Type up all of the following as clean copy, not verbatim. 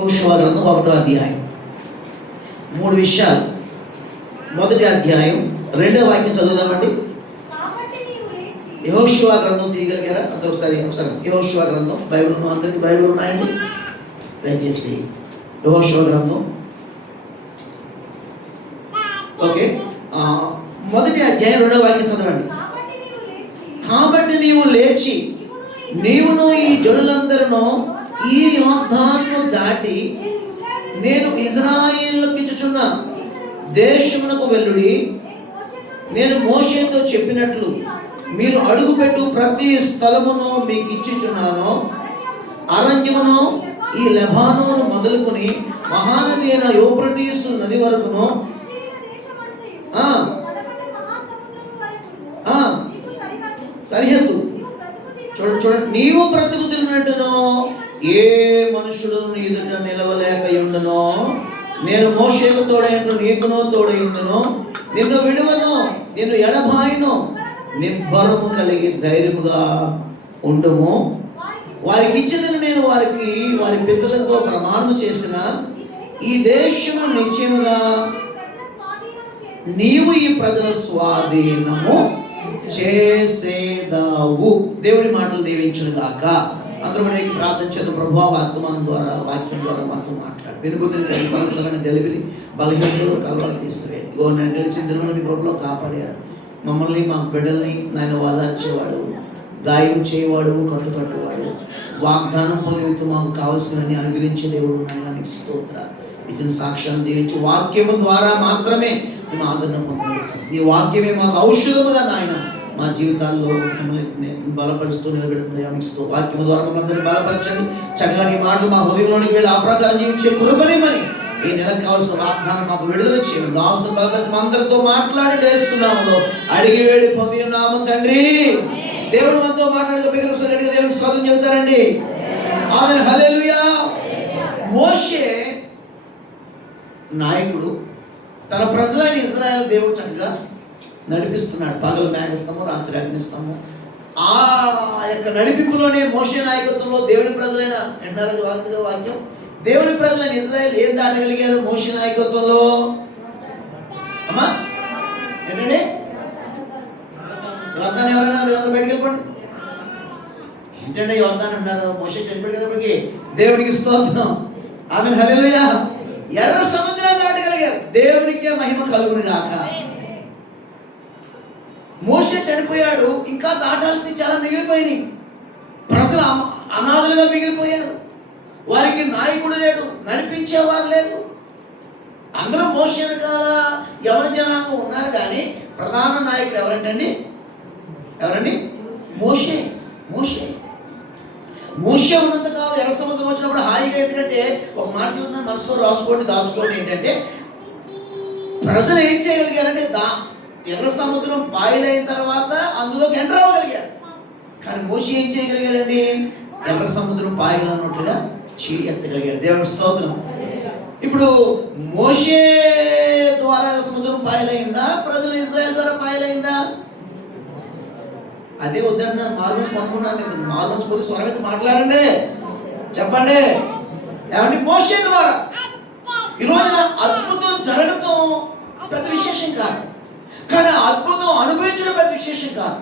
యెహోషువ గ్రంథం 1వ అధ్యాయం 3 విషయాలు. మొదటి అధ్యాయం 2వ వాక్యం చదువుదామండి. యెహోషువ గ్రంథం తీయగలిగారా? అందరూ ఒకసారి యెహోషువ గ్రంథం బైబిల్ అందరికీ బైబిల్ ఉన్నాయండి? దయచేసి యెహోషువ గ్రంథం ఓకే మొదటి అధ్యాయం 2వ వాక్యం చదవండి. కాబట్టి నీవు లేచి నీవును ఈ జనులందరూ ఈ యోర్దాను దాటి నేను ఇజ్రాయేలుకు ఇచ్చుచున్న దేశమునకు వెళ్ళుడి. నేను మోషేతో చెప్పినట్లు మీరు అడుగుపెట్టు ప్రతి స్థలమును మీకు ఇచ్చుచున్నాను. అరణ్యమును ఈ లెబానోను మొదలుకొని మహానది అయిన యూఫ్రటీసు నది వరకును సరిహద్దు చూడండి. నీవు బ్రతుకు తిరిగినట్టునో ఏ మనుషుడు ఎదుట నిలవలేక ఉండునో. నేను మోషేకు తోడైనట్లు నీకునో తోడైందును. నిన్ను విడువను, నిన్ను ఎడబాయును. నిబ్బరము కలిగి ధైర్యముగా ఉండుము. వారికి ఇచ్చేదని నేను వారి పితరులతో ప్రమాణము చేసిన ఈ దేశము నిశ్చయముగా నీవు ఈ ప్రజల స్వాధీనము చేసేదావు. దేవుడి మాటలు దీవించును గాక. అందరూ మనకి ప్రార్థన చేద్దాం. ప్రభువా, వర్తమానం ద్వారా వాక్యం ద్వారా మాతో మాట్లాడు. వెనుబుద్ధిని సంస్థలను తెలివి బలహీనతలు కలవలు తీసుకురేది. నేను గడిచిన దినములని గొడవలో కాపాడారు. మమ్మల్ని మా బిడ్డల్ని నాయన ఓదార్చేవాడు, గాయం చేయవాడు, కట్టుకట్టువాడు, వాగ్దానం పొందితో మాకు కావలసినవన్నీ అనుగ్రహించే దేవుడు నాయన స్తోత్రాలు. ఇతని సాక్ష్యాన్ని దీవించి వాక్యము ద్వారా మాత్రమే మేము ఆదరణ పొందాలి. ఈ వాక్యమే మాకు ఔషధముగా నాయన మా జీవితాల్లో మమ్మల్ని బలపరుస్తూ నిలబెడుతుంది. ఆమెస్తూ వాక్యము ద్వారా మమ్మల్ని బలపరచండి. చక్కగా నీ మాటలు మా హృదయంలోనికి వెళ్ళి ఆ ప్రకారం జీవించే కృపనిమని ఈ నెలకు కావాల్సిన వాగ్దానం మాకు విడుదల చేయండి. దాసును బలపరిచి అందరితో మాట్లాడి చేస్తున్నాము అడిగి వేడి పొంది ఉన్నాము తండ్రి. దేవుడు మనతో మాట్లాడితే దేవునికి స్వాగతం చెబుతారండి. ఆమేన్, హల్లెలూయా. మోషే నాయకుడు తన ప్రజలైన ఇశ్రాయేలు దేవుడు చక్కగా నడిపిస్తున్నాడు. పగలు మేఘస్తము, రాత్రి అగ్నిస్తము. ఆ యొక్క నడిపింపులోనే మోషే నాయకత్వంలో దేవుని ప్రజలైన ఎండారాజు వాక్యం దేవుని ప్రజలైన ఇశ్రాయేలు ఏం దాటగలిగారు మోషే నాయకత్వంలో? అమ్మా ఏంటండి? యోర్దాను ఎవరన్నా మీరు బయటకు వెళ్ళిపోండి. ఏంటంటే యోర్దాను అన్నారు? మోషే చనిపోయేటప్పటికి దేవునికి స్తోత్రం. ఆమేన్, హల్లెలూయా. ఎర్ర సముద్రాన్ని దాటగలిగారు. దేవునికే మహిమ కలుగును గాక. మోషే చనిపోయాడు, ఇంకా దాటాల్సింది చాలా మిగిలిపోయినాయి. ప్రజలు అనాథలుగా మిగిలిపోయారు. వారికి నాయకుడు లేడు, నడిపించేవారు లేరు. అందరూ మోషే వెనకాల ఎవరి జనాంగం ఉన్నారు, కానీ ప్రధాన నాయకుడు ఎవరండి? మోషే. మోషే ఉన్నంతకాలం ఎర్ర సముద్రం వచ్చినప్పుడు హాయిగా, ఎందుకంటే ఒక మాట చెబుతున్నాను, మనసులో రాసుకోండి, దాచుకోండి. ఏంటంటే ప్రజలు ఏం చేయగలిగారంటే ఎర్ర సముద్రం పాయలైన తర్వాత అందులోకి ఎంటర్ అవ్వగలిగారు. కానీ మోషే ఏం చేయగలిగాడండి? ఎర్ర సముద్రం పాయలు అన్నట్లుగా చేయి ఎత్తగలిగాడు. దేవుని స్తోత్రం. ఇప్పుడు మోషే ద్వారా ఎర్ర సముద్రం పాయలైందా? ప్రజలు ఇశ్రాయేలు ద్వారా పాయలైందా? అదే వద్దంటున్నారు. మార్మల్స్ పొందుకున్నాను. మార్మల్స్ పోతే స్వరమిత మాట్లాడండి, చెప్పండి. ఏమండి? మోషే ద్వారా ఈరోజున అద్భుతం జరగటం పెద్ద విశేషం కాదు, కానీ అద్భుతం అనుభవించడం పెద్ద విశేషం కాదు.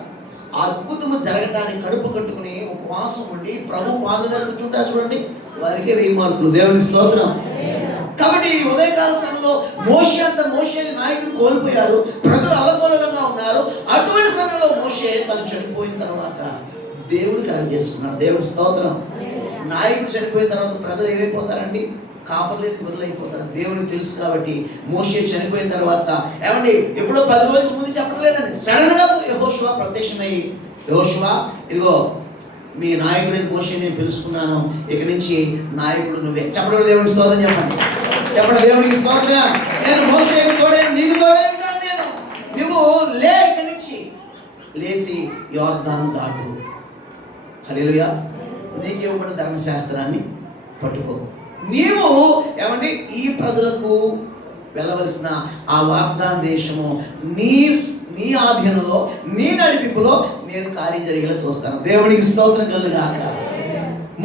అద్భుతము జరగటానికి కడుపు కట్టుకుని ఉపవాసం ఉండి ప్రభు పాదం కూర్చుంటారు చూడండి, వారికే 1000 మార్కులు. దేవునికి స్తోత్రం. కాబట్టి ఈ ఉదయకాల సమయంలో మోషేని నాయకుడు కోల్పోయారు. ప్రజలు అల్లకొల్లంగా ఉన్నారు. అటువంటి సమయంలో మోషే తను చనిపోయిన తర్వాత దేవుడు కలెక్ట్ చేసుకున్నాడు. దేవుడి స్తోత్రం. నాయకుడు చనిపోయిన తర్వాత ప్రజలు ఏమైపోతారండి? కాపర్లేని గొర్రెలు అయిపోతారు. దేవునికి తెలుసు. కాబట్టి మోషే చనిపోయిన తర్వాత ఏమండి, ఎప్పుడో 10 రోజుల ముందు చెప్పట్లేదండి, సడన్ గా యెహోషువ ప్రత్యక్షమై, యెహోషువ ఇదిగో మీ నాయకుడిని మోషే నేను పిలుచుకున్నాను, ఇక నుంచి నాయకుడు నువ్వే. చెప్పడం దేవునికి స్తోత్రం. చెప్పడం దేవునికి స్తోత్రం. నేను మోషేకు తోడైన నీకు తోడైనాను. నేను నువ్వు లే, ఇక నుంచి లేచి యోర్దాను దాటు. హల్లెలూయా. నీకు ఇవ్వబడిన ధర్మశాస్త్రాన్ని పట్టుకో. నీవు ఏమండి ఈ ప్రజలకు వెళ్ళవలసిన ఆ వాగ్దాన దేశము నీ ఆధీనంలో, నీ నడిపింపులో నేను కార్యం జరిగేలా చూస్తాను. దేవునికి స్తోత్రం కలుగుగాక.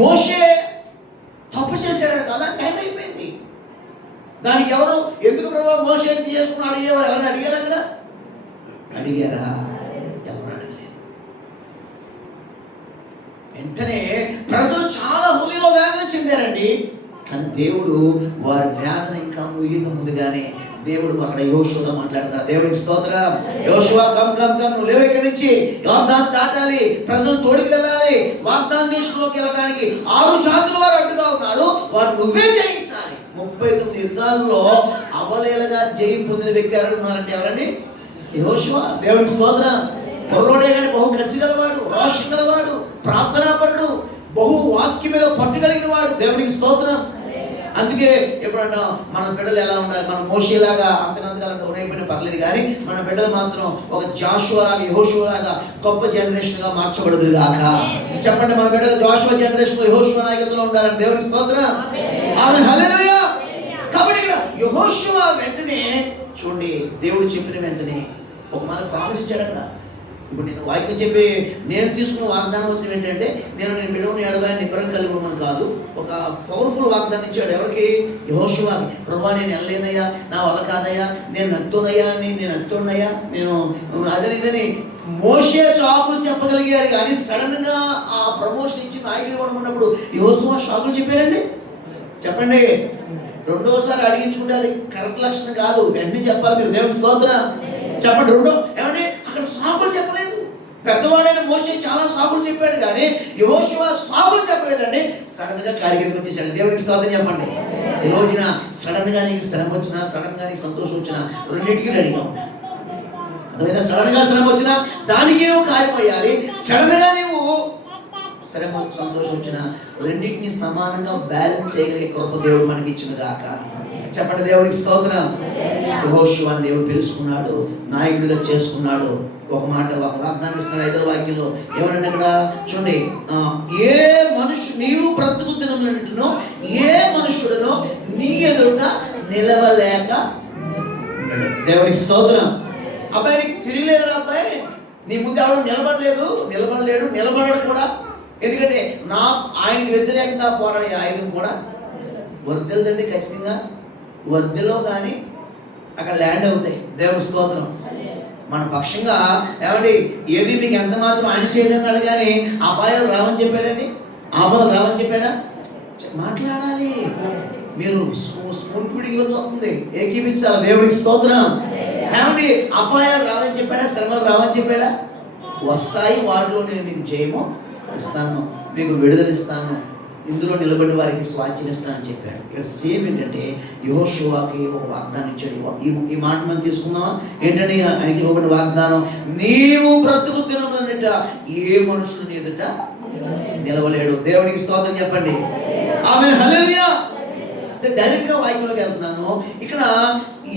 మోషే తప్పు చేశాడు కదా, టైం దానికి ఎవరు ఎందుకు ప్రభు మోషే చేసుకున్నాడు ఎవరైనా అడిగారు అక్కడ? అడిగారా? ఎవరు అడగలేదు. వెంటనే ప్రజలు చాలా హృదయంలో వేదన చెందారండి. కానీ దేవుడు వారి వేదన ఇంకా ముగిన ముందుగానే దేవుడు అక్కడ యెహోషువతో మాట్లాడతారు. దేవుడికి స్తోత్రం. యెహోషువ కమ్ నువ్వు లేవు, ఇక్కడి నుంచి యోర్దాను దాటాలి, ప్రజలు తోడికి వెళ్ళాలి, వాగ్దాన దేశంలోకి వెళ్ళడానికి 6 జాతుల వారు అడ్డుగా ఉన్నారు, వారు నువ్వే జయించాలి. 39 యుద్ధాల్లో అవలేలగా జయం పొందిన వ్యక్తి ఎవరున్నారంటే ఎవరండి? యెహోషువ. దేవుడికి స్తోత్రం. పొరలోడే కానీ బహు కసి గలవాడు, రోషం గలవాడు, ప్రార్థనాపరుడు, బహు వాక్యం మీద పట్టుగలిగిన వాడు. దేవుడికి స్తోత్రం. అందుకే ఎప్పుడన్నా మన బిడ్డలు ఎలా ఉండాలి? మన మోషేలాగా అంతకంతకాలంగా ఉండైపోయినా పర్లేదు, కానీ మన బిడ్డలు మాత్రం ఒక జాషువలాగా యెహోషువలాగా గొప్ప జనరేషన్గా మార్చబడదు కాక. చెప్పండి, మన బిడ్డలు జాషువా జనరేషన్ యెహోషువ నాయకత్వంలో ఉండాలని. దేవుడికి స్తోత్రం. ఆమేన్, హల్లెలూయా. కాబట్టి ఇక్కడ యెహోషువ వెంటనే చూడండి, దేవుడు చెప్పిన వెంటనే ఒక మాట ప్రామిస్ ఇచ్చాడు అక్కడ. ఇప్పుడు నేను వాక్యం చెప్పి నేను తీసుకున్న వాగ్దానం వచ్చిన ఏంటంటే, నేను బిడవని ఎడగాని నిబ్బరం కలిగి ఉన్నాను కాదు, ఒక పవర్ఫుల్ వాగ్దానం ఇచ్చాడు. ఎవరికి? యెహోషువకి. ప్రభువా, నేను వెళ్ళలేనయ్యా, నా వల్ల కాదయ్యా, నేను నత్తునయ్యా, నేను అదే ఇదని మోషే చాకులు చెప్పగలిగాడు. కానీ సడన్ గా ఆ ప్రమోషన్ ఇచ్చి నాయకులు ఇవ్వడమన్నప్పుడు యెహోషువ షాకులు చెప్పాడండి. చెప్పండి, రెండోసారి అడిగించుకుంటే అది కరెక్ట్ లక్షణం కాదు, వెంటనే చెప్పాలి మీరు. దేవుడికి స్తోత్రం. చెప్పండి, ఏమండి అక్కడ సాకులు చెప్పలేదు. పెద్దవాడైన మోషే చాలా సాకులు చెప్పాడు, కానీ యెహోషువ సాకులు చెప్పలేదండి. సడన్ గా కాడికి వచ్చేసాడు. దేవుడికి స్తోత్రం. చెప్పండి, ఈ రోజున సడన్ గా నీకు శ్రమ వచ్చినా, సడన్ గా నీకు సంతోషం వచ్చినా, రెండింటికి రెడీగా ఉంటా. అదేవిధంగా సడన్ గా శ్రమ వచ్చినా దానికేమో కార్యం అయ్యాలి. సడన్ గా నీవు శ్రమ సంతోషం వచ్చినా రెండింటిని సమానంగా బ్యాలెన్స్ చేయగలిగే కృప దేవుడు మనకి ఇచ్చిన గాక. చెప్పండి, దేవుడికి స్తోత్రం. యెహోషువని దేవుడు పిలుచుకున్నాడు, నాయకుడిగా చేసుకున్నాడు. ఒక మాట వాగ్దానం ఇస్తున్నాడు 5వ వాక్యంలో. ఏమంటే అక్కడ చూడండి, ఏ మనుషుడు నీవు బ్రతుకు దినములంటునో ఏ మనుషుడునో నీ ఎదుట నిలవలేక. దేవుడికి స్తోత్రం. అబ్బాయి, నీకు తిరిగిలేదు అబ్బాయి, నీ ముందు ఎవరు నిలబడడు కూడా. ఎందుకంటే ఆయనకి వ్యతిరేకంగా పోరాడే ఆయుధం కూడా వర్దెలదండి. ఖచ్చితంగా వర్దెలో కానీ అక్కడ ల్యాండ్ అవుతాయి. దేవుడి స్తోత్రం. మన పక్షంగా ఏమండి ఏది మీకు ఎంత మాత్రం ఆయన చేయదన్నాడు, కానీ అపాయాలు రావని చెప్పాడండి, ఆపదలు రావని చెప్పాడా? మాట్లాడాలి. మీరు స్పూన్ పిడికి వస్తుంది, ఏకీపించాలి. దేవుడికి స్తోత్రం. ఏమండి అపాయాలు రావని చెప్పాడా? శ్రమలు రావని చెప్పాడా? వస్తాయి, వాటిలో నేను మీకు జయము ఇస్తాను, మీకు విడుదల ఇస్తాను, ఇందులో నిలబడి వారికి స్వాస్థ్యం ఇస్తానని చెప్పాడు. ఇక్కడ సేమ్ ఏంటంటే యెహోషువకి ఒక వాగ్దానం ఇచ్చాడు. ఈ మాట మనం తీసుకుందామా? ఏంటంటే ఆయనకి ఇవ్వబడిన వాగ్దానం, నీవు బ్రతుకు దినములన్నిట ఏ మనుషులు ఎదుట నిలవలేడు. దేవునికి స్తోత్రం. చెప్పండి, ఆమేన్, హల్లెలూయా. డైరెక్ట్ గా వాక్యంలోకి వెళ్తున్నాను. ఇక్కడ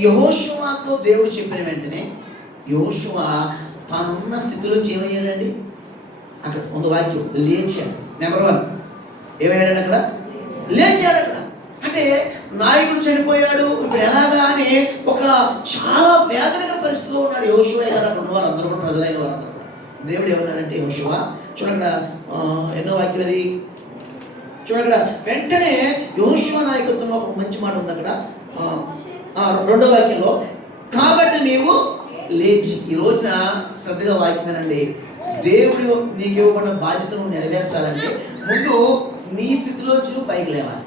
యెహోషువతో దేవుడు చెప్పిన వెంటనే యెహోషువ తానున్న స్థితిలోంచి ఏమయ్యాడండి? అక్కడ ముందు వాక్యం, లేచాడు. నెంబర్ 1 ఏమయ్యాడు? అక్కడ లేచాడు. అక్కడ అంటే నాయకుడు చనిపోయాడు, ఇప్పుడు ఎలాగా అని ఒక చాలా వేదనకర పరిస్థితిలో ఉన్నాడు యెహోషువ. కదా అక్కడ ఉన్నవారు అందరూ కూడా, ప్రజలైన వారందరూ కూడా. దేవుడు ఏమన్నాడంటే, యెహోషువ చూడండి, ఎన్నో వాక్యం అది చూడండి. వెంటనే యెహోషువ నాయకత్వంలో ఒక మంచి మాట ఉంది అక్కడ. 2వ వాక్యంలో, కాబట్టి నీవు లేచి. ఈ రోజున శ్రద్ధగా వాక్యం వినండి. దేవుడు నీకు ఇవ్వబడిన బాధ్యతను నెరవేర్చాలంటే ముందు నీ స్థితిలోంచి నువ్వు పైకి లేవాలి.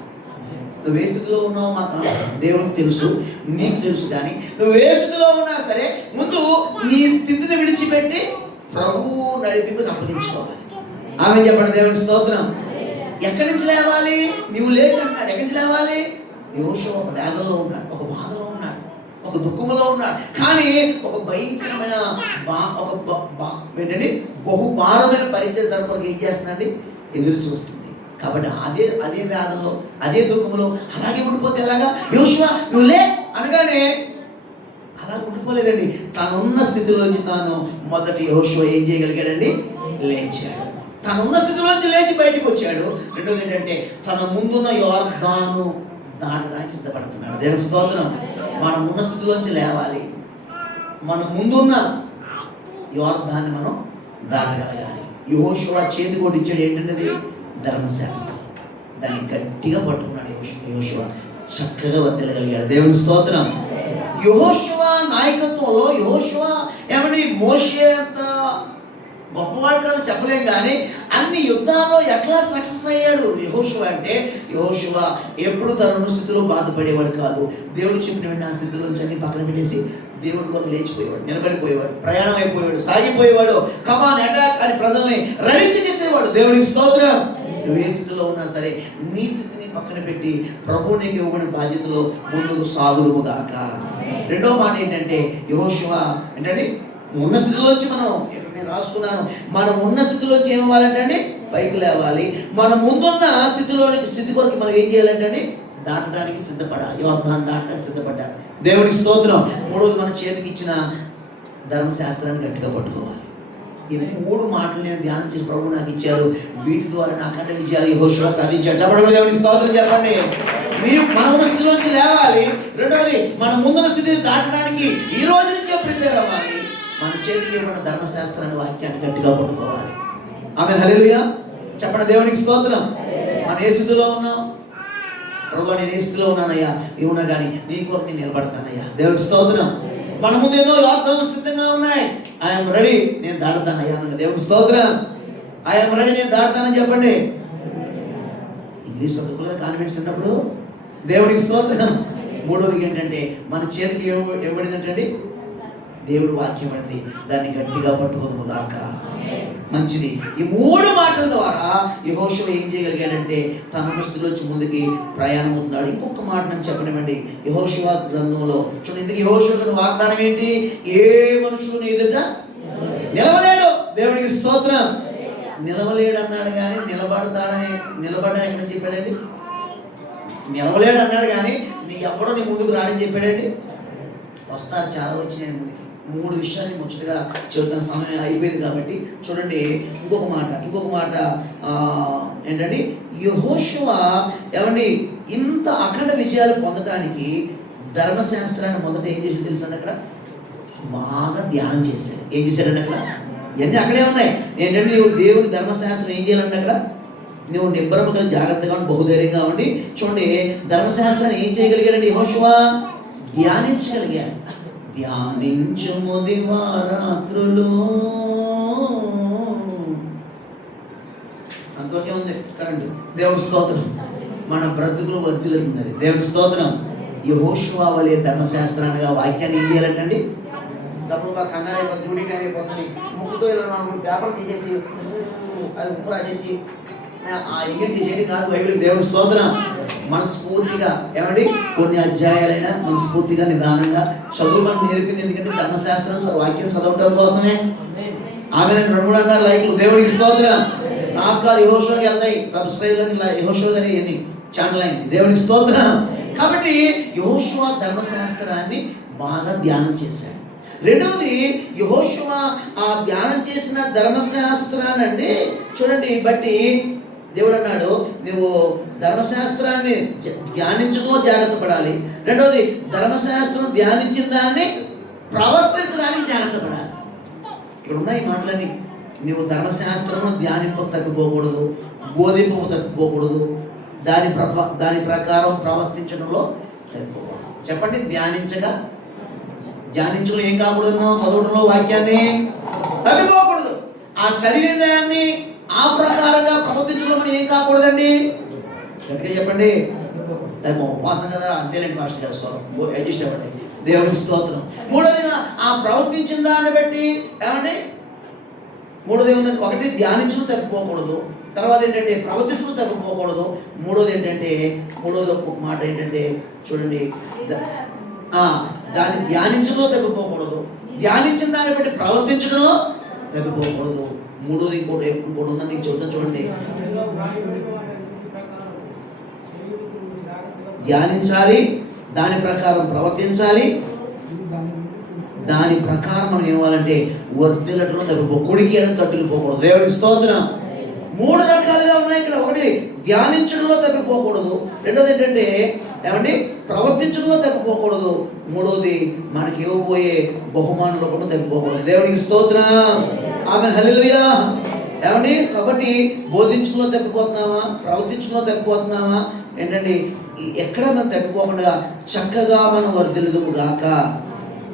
నువ్వు ఏ స్థితిలో ఉన్నావు మాకు దేవుడికి తెలుసు, నీకు తెలుసు. కానీ నువ్వు ఏ స్థితిలో ఉన్నా సరే ముందు నీ స్థితిని విడిచిపెట్టి ప్రభువు నడిపింపుకి అప్పగించుకోవాలి. ఆమె చెప్పండి, దేవుని స్తోత్రం. ఎక్కడి నుంచి లేవాలి? నువ్వు లేచి అంటాడు. ఎక్కడి నుంచి లేవాలి? యెహోషువ ఒక వేదనలో ఉన్నాడు, ఒక బాధలో ఉన్నాడు, ఒక దుఃఖంలో ఉన్నాడు. కానీ ఒక భయంకరమైన ఏంటండి బహుభారమైన పరిచయ తరపులకు ఏం చేస్తుందండి? ఎదురు చూస్తుంది. కాబట్టి అదే వేదనలో, అదే దుఃఖంలో అలాగే ఉండిపోతే ఎలాగా? యెహోషువ నువ్వు లే అనగానే అలా ఉండిపోలేదండి. తనున్న స్థితిలోంచి తాను మొదటి యెహోషువ ఏం చేయగలిగాడండి? లేచాడు. తనున్న స్థితిలోంచి లేచి బయటకు వచ్చాడు. రెండోది ఏంటంటే తన ముందున్న యోర్దాను దాటడానికి సిద్ధపడుతున్నాడు. దేవుని స్తోత్రం. మనం ఉన్న స్థితిలోంచి లేవాలి. మన ముందున్న యోర్దాన్ని మనం దాటగలగాలి. యెహోషువ చేతి కొట్టించాడు. ఏంటంటే ధర్మశాస్త్రం. దాన్ని గట్టిగా పట్టుకున్నాడు యెహోషువ. చక్కగా వర్తిల్లగలిగాడు. దేవుని స్తోత్రం. యెహోషువ నాయకత్వంలో యెహోషువ ఏమని మోషే అంత గొప్పవాడు కాదు చెప్పలేం, కానీ అన్ని యుద్ధాల్లో ఎట్లా సక్సెస్ అయ్యాడు యెహోషువ అంటే, యెహోషువ ఎప్పుడు తన స్థితిలో బాధపడేవాడు కాదు. దేవుడు చెప్పిన వెంటనే ఆ స్థితిలో అన్ని పక్కన పెట్టేసి దేవుడి కొరకు లేచిపోయేవాడు, నిలబడిపోయేవాడు, ప్రయాణం అయిపోయేవాడు, సాగిపోయేవాడు, కమాన్ అటాక్ అని ప్రజల్ని రెడీ చేసేవాడు. దేవునికి స్తోత్రం. నువ్వు ఏ స్థితిలో ఉన్నా సరే నీ స్థితిని పక్కన పెట్టి ప్రభువు నీకు ఇవ్వబడిన బాధ్యతలో ముందుకు సాగుదుము గాక. రెండో మాట ఏంటంటే, యెహోషువ ఏంటంటే ఉన్న స్థితిలోంచి నేను రాసుకున్నాను, మనం ఉన్న స్థితిలోంచి ఏమవ్వాలంటే పైకి లేవాలి. మనం ముందున్న స్థితి కొరకు మనం ఏం చేయాలంటే దాటడానికి సిద్ధపడాలి. యోర్దాను దాటడానికి సిద్ధపడ్డారు. దేవునికి స్తోత్రం. మూడోది మన చేతికి ఇచ్చిన ధర్మశాస్త్రాన్ని గట్టిగా పట్టుకోవాలి. ఈ 3 మాటలు నేను ధ్యానం చేసి ప్రభు నాకు ఇచ్చారు. వీటి ద్వారా నా అఖండ విజయాలు యెహోషువ సాధించాడు. చెప్పండి దేవునికి స్తోత్రం చెప్పండి. మన ఉన్న స్థితిలోంచి లేవాలి. రెండవది మన ముందున్న స్థితిని దాటడానికి ఈ రోజు నుంచే ప్రిపేర్ అవ్వాలి. మన చేతికి మన ధర్మశాస్త్రాన్ని వాక్యాన్ని గట్టిగా పట్టుకోవాలి. ఆమేన్ హల్లెలూయా. చెప్పండి దేవునికి స్తోత్రం. మనం ఏ స్థితిలో ఉన్నాం? ప్రభు నేను ఏ స్థితిలో ఉన్నానయ్యా, ఏమున్నా కానీ నీ కొరకు నేను నిలబడతానయ్యా. దేవునికి స్తోత్రం. మన ముందు ఎన్నో యోద్ధాలు సిద్ధంగా ఉన్నాయి. ఐఎమ్ రెడీ, నేను దాటుతానయ్యా అన్న. దేవునికి స్తోత్రం. ఐఎమ్ రెడీ, నేను దాటుతానని చెప్పండి. ఇంగ్లీష్ చదువుకోలేదు కాన్ఫిడెన్స్ ఉన్నప్పుడు. దేవునికి స్తోత్రం. మూడోది ఏంటంటే మన చేతికి ఇవ్వబడింది ఏంటంటే దేవుడు వాక్యం పడింది, దాన్ని గట్టిగా పట్టుకోదుము గాక. మంచిది. ఈ 3 మాటల ద్వారా యెహోషువ ఏం చేయగలిగాడంటే తన స్థితిలోంచి ముందుకి ప్రయాణం అవుతున్నాడు. ఇంకొక మాట నేను చెప్పనివ్వండి. యెహోషువ గ్రంథంలో చూడండి, ఇందుకు యెహోషువ వాగ్దానం ఏంటి? ఏ మనుషుని ఎదుట నిలవలేడు. దేవునికి స్తోత్రం. నిలవలేడు అన్నాడు కానీ నిలబడ్డా ఎక్కడ చెప్పాడండి? నిలవలేడు అన్నాడు కానీ ఎప్పుడో నీ ముందుకు రాడని చెప్పాడండి. వస్తారు, చాలా వచ్చినాయి ముందుకి. 3 విషయాన్ని ముచ్చటగా చెబుతాను, సమయం అయిపోయింది కాబట్టి. చూడండి ఇంకొక మాట ఏంటంటే యెహోషువ ఏమండి ఇంత అఖండ విజయాలు పొందడానికి ధర్మశాస్త్రాన్ని మొదట ఏం చేసి తెలుసండి? అక్కడ బాగా ధ్యానం చేశాడు. ఏం చేశాడండి? అక్కడ ఇవన్నీ అక్కడే ఉన్నాయి. ఏంటంటే నువ్వు దేవుని ధర్మశాస్త్రం ఏం చేయాలంటే అక్కడ నువ్వు నిబ్బరముగా జాగ్రత్తగా ఉండి బహుధైర్యంగా ఉండి చూడండి ధర్మశాస్త్రాన్ని ఏం చేయగలిగాడండి యెహోషువ? ధ్యానించగలిగాడు. ధ్యానించుము దివారాత్రులు. అంతవరకే ఉంది కరెంటు. దేవుని స్తోత్రం. మన బ్రతుకులు వర్ధిల్లుతున్నది. దేవుని స్తోత్రం. యెహోషువ వలె ధర్మశాస్త్రాన్ని వాక్యాన్ని ఏం చేయాలంటండి? తప్పుగా కంగారు అయిపోతుంది, డ్యూటీ టైం అయిపోతుంది. ముక్కుతో ఇలా మనం పేపర్ తీసేసి అది ముక్కు రాసేసి ఇంగ్లీష్ తీసేది కాదు బైబిల్. దేవుని స్తోత్రం. మనస్ఫూర్తిగా ఏమండి కొన్ని అధ్యాయాలైనా మనస్ఫూర్తిగా నిదానంగా చదువు మనం నేర్పింది. ఎందుకంటే ధర్మశాస్త్రం వాక్యం చదవటం కోసమే. ఆమె 2-3 అన్నారు లైక్లు. దేవునికి స్తోత్రం. నాకు కాదు, యెహోషువకి వెళ్తాయి సబ్స్క్రైబర్లని. యెహోషువ అని ఎన్ని ఛానల్ అయింది. దేవునికి స్తోత్రం. కాబట్టి యెహోషువ ధర్మశాస్త్రాన్ని బాగా ధ్యానం చేశాడు. రెండవది యెహోషువ ఆ ధ్యానం చేసిన ధర్మశాస్త్రాన్ని అంటే చూడండి బట్టి దేవుడు అన్నాడు నువ్వు ధర్మశాస్త్రాన్ని ధ్యానించుకో, జాగ్రత్త పడాలి. రెండవది ధర్మశాస్త్రం ధ్యానించిన దాన్ని ప్రవర్తించడానికి జాగ్రత్త పడాలి. ఇక్కడ ఉన్నాయి మాటలని. నువ్వు ధర్మశాస్త్రము ధ్యానింపకు తప్పిపోకూడదు, బోధింపకు తప్పిపోకూడదు, దాని ప్రకారం ప్రవర్తించడంలో తప్పిపోకూడదు. చెప్పండి, ధ్యానించడంలో ఏం కాకూడదు? చదవడంలో వాక్యాన్ని తప్పిపోకూడదు. ఆ చదివిన దాన్ని ఆ ప్రకారంగా ప్రవర్తించడం మనం ఏం కాకూడదండి? గట్టిగా చెప్పండి. ఉపవాసం కదా, అంతేలేండి పాస్టర్ గారు, స్వరం అడ్జస్ట్ అవ్వండి. దేవునికి స్తోత్రం. మూడోదిగా ఆ ప్రవర్తించిన దాన్ని బట్టి ఏమండి మూడోది ఏముందంటే, ఒకటి ధ్యానించడం తప్పిపోకూడదు, తర్వాత ఏంటంటే ప్రవర్తించడం తప్పిపోకూడదు. మూడోది ఒక మాట ఏంటంటే చూడండి, దాన్ని ధ్యానించడంలో తగ్గిపోకూడదు, ధ్యానించిన దాన్ని బట్టి ప్రవర్తించడంలో తగ్గిపోకూడదు. మూడోది ఇంకోటి ఉందని నీకు చూడండి. ధ్యానించాలి, దాని ప్రకారం ప్రవర్తించాలి, దాని ప్రకారం మనం ఏమవ్వాలంటే వర్ధిల్లటంలో తగ్గిపోకూడికి అని తట్టుకుపోకూడదు. దేవుడికి స్తోత్రం. 3 రకాలుగా ఉన్నాయి ఇక్కడ. ఒకటి ధ్యానించడంలో తప్పిపోకూడదు, రెండోది ఏంటంటే ఏమండి ప్రవర్తించడంలో తప్పిపోకూడదు, మూడోది మనకి ఇవ్వబోయే బహుమానంలో కూడా తప్పిపోకూడదు. దేవుడికి స్తోత్రం. ఆమేన్ హల్లెలూయా. ఏమండి కాబట్టి బోధించడంలో తప్పిపోతున్నావా, ప్రవర్తించడంలో తప్పిపోతున్నావా, ఏంటండి ఎక్కడ మనం తప్పిపోకుండా చక్కగా మనం వర్ధిల్లుదుము గాక.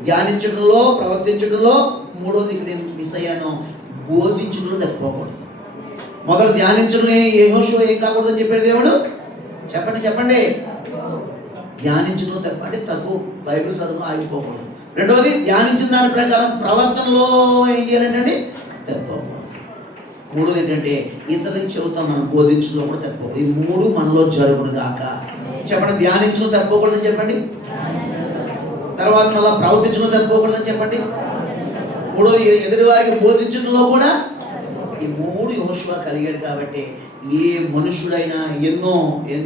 ధ్యానించడంలో, ప్రవర్తించడంలో, మూడోది ఇక్కడ నేను మిస్ అయ్యాను, బోధించడంలో తప్పిపోకూడదు. మొదలు ధ్యానించడం యెహోషువ ఏం కాకూడదని చెప్పాడు దేవుడు? చెప్పండి. ధ్యానించడంలో తప్పండి, తక్కువ బైబిల్ చదువులో ఆగిపోకూడదు. రెండవది ధ్యానించిన దాని ప్రకారం ప్రవర్తనలో ఏం చేయాలంటే తప్పిపోకూడదు. మూడోది ఏంటంటే ఇతరులకు చెబుతాం, మనం బోధించడంలో కూడా తప్పిపోకూడదు. ఈ మూడు మనలో జరుగును గాక. చెప్పండి. ధ్యానించడం తప్పిపోకూడదని చెప్పండి. తర్వాత మళ్ళీ ప్రవర్తించడం తప్పిపోకూడదని చెప్పండి. మూడోది ఎదుటి వారికి బోధించడంలో కూడా. ఈ మూడు యెహోషువ కలిగాడు కాబట్టి ఏ మనుషుడైనా ఎన్నో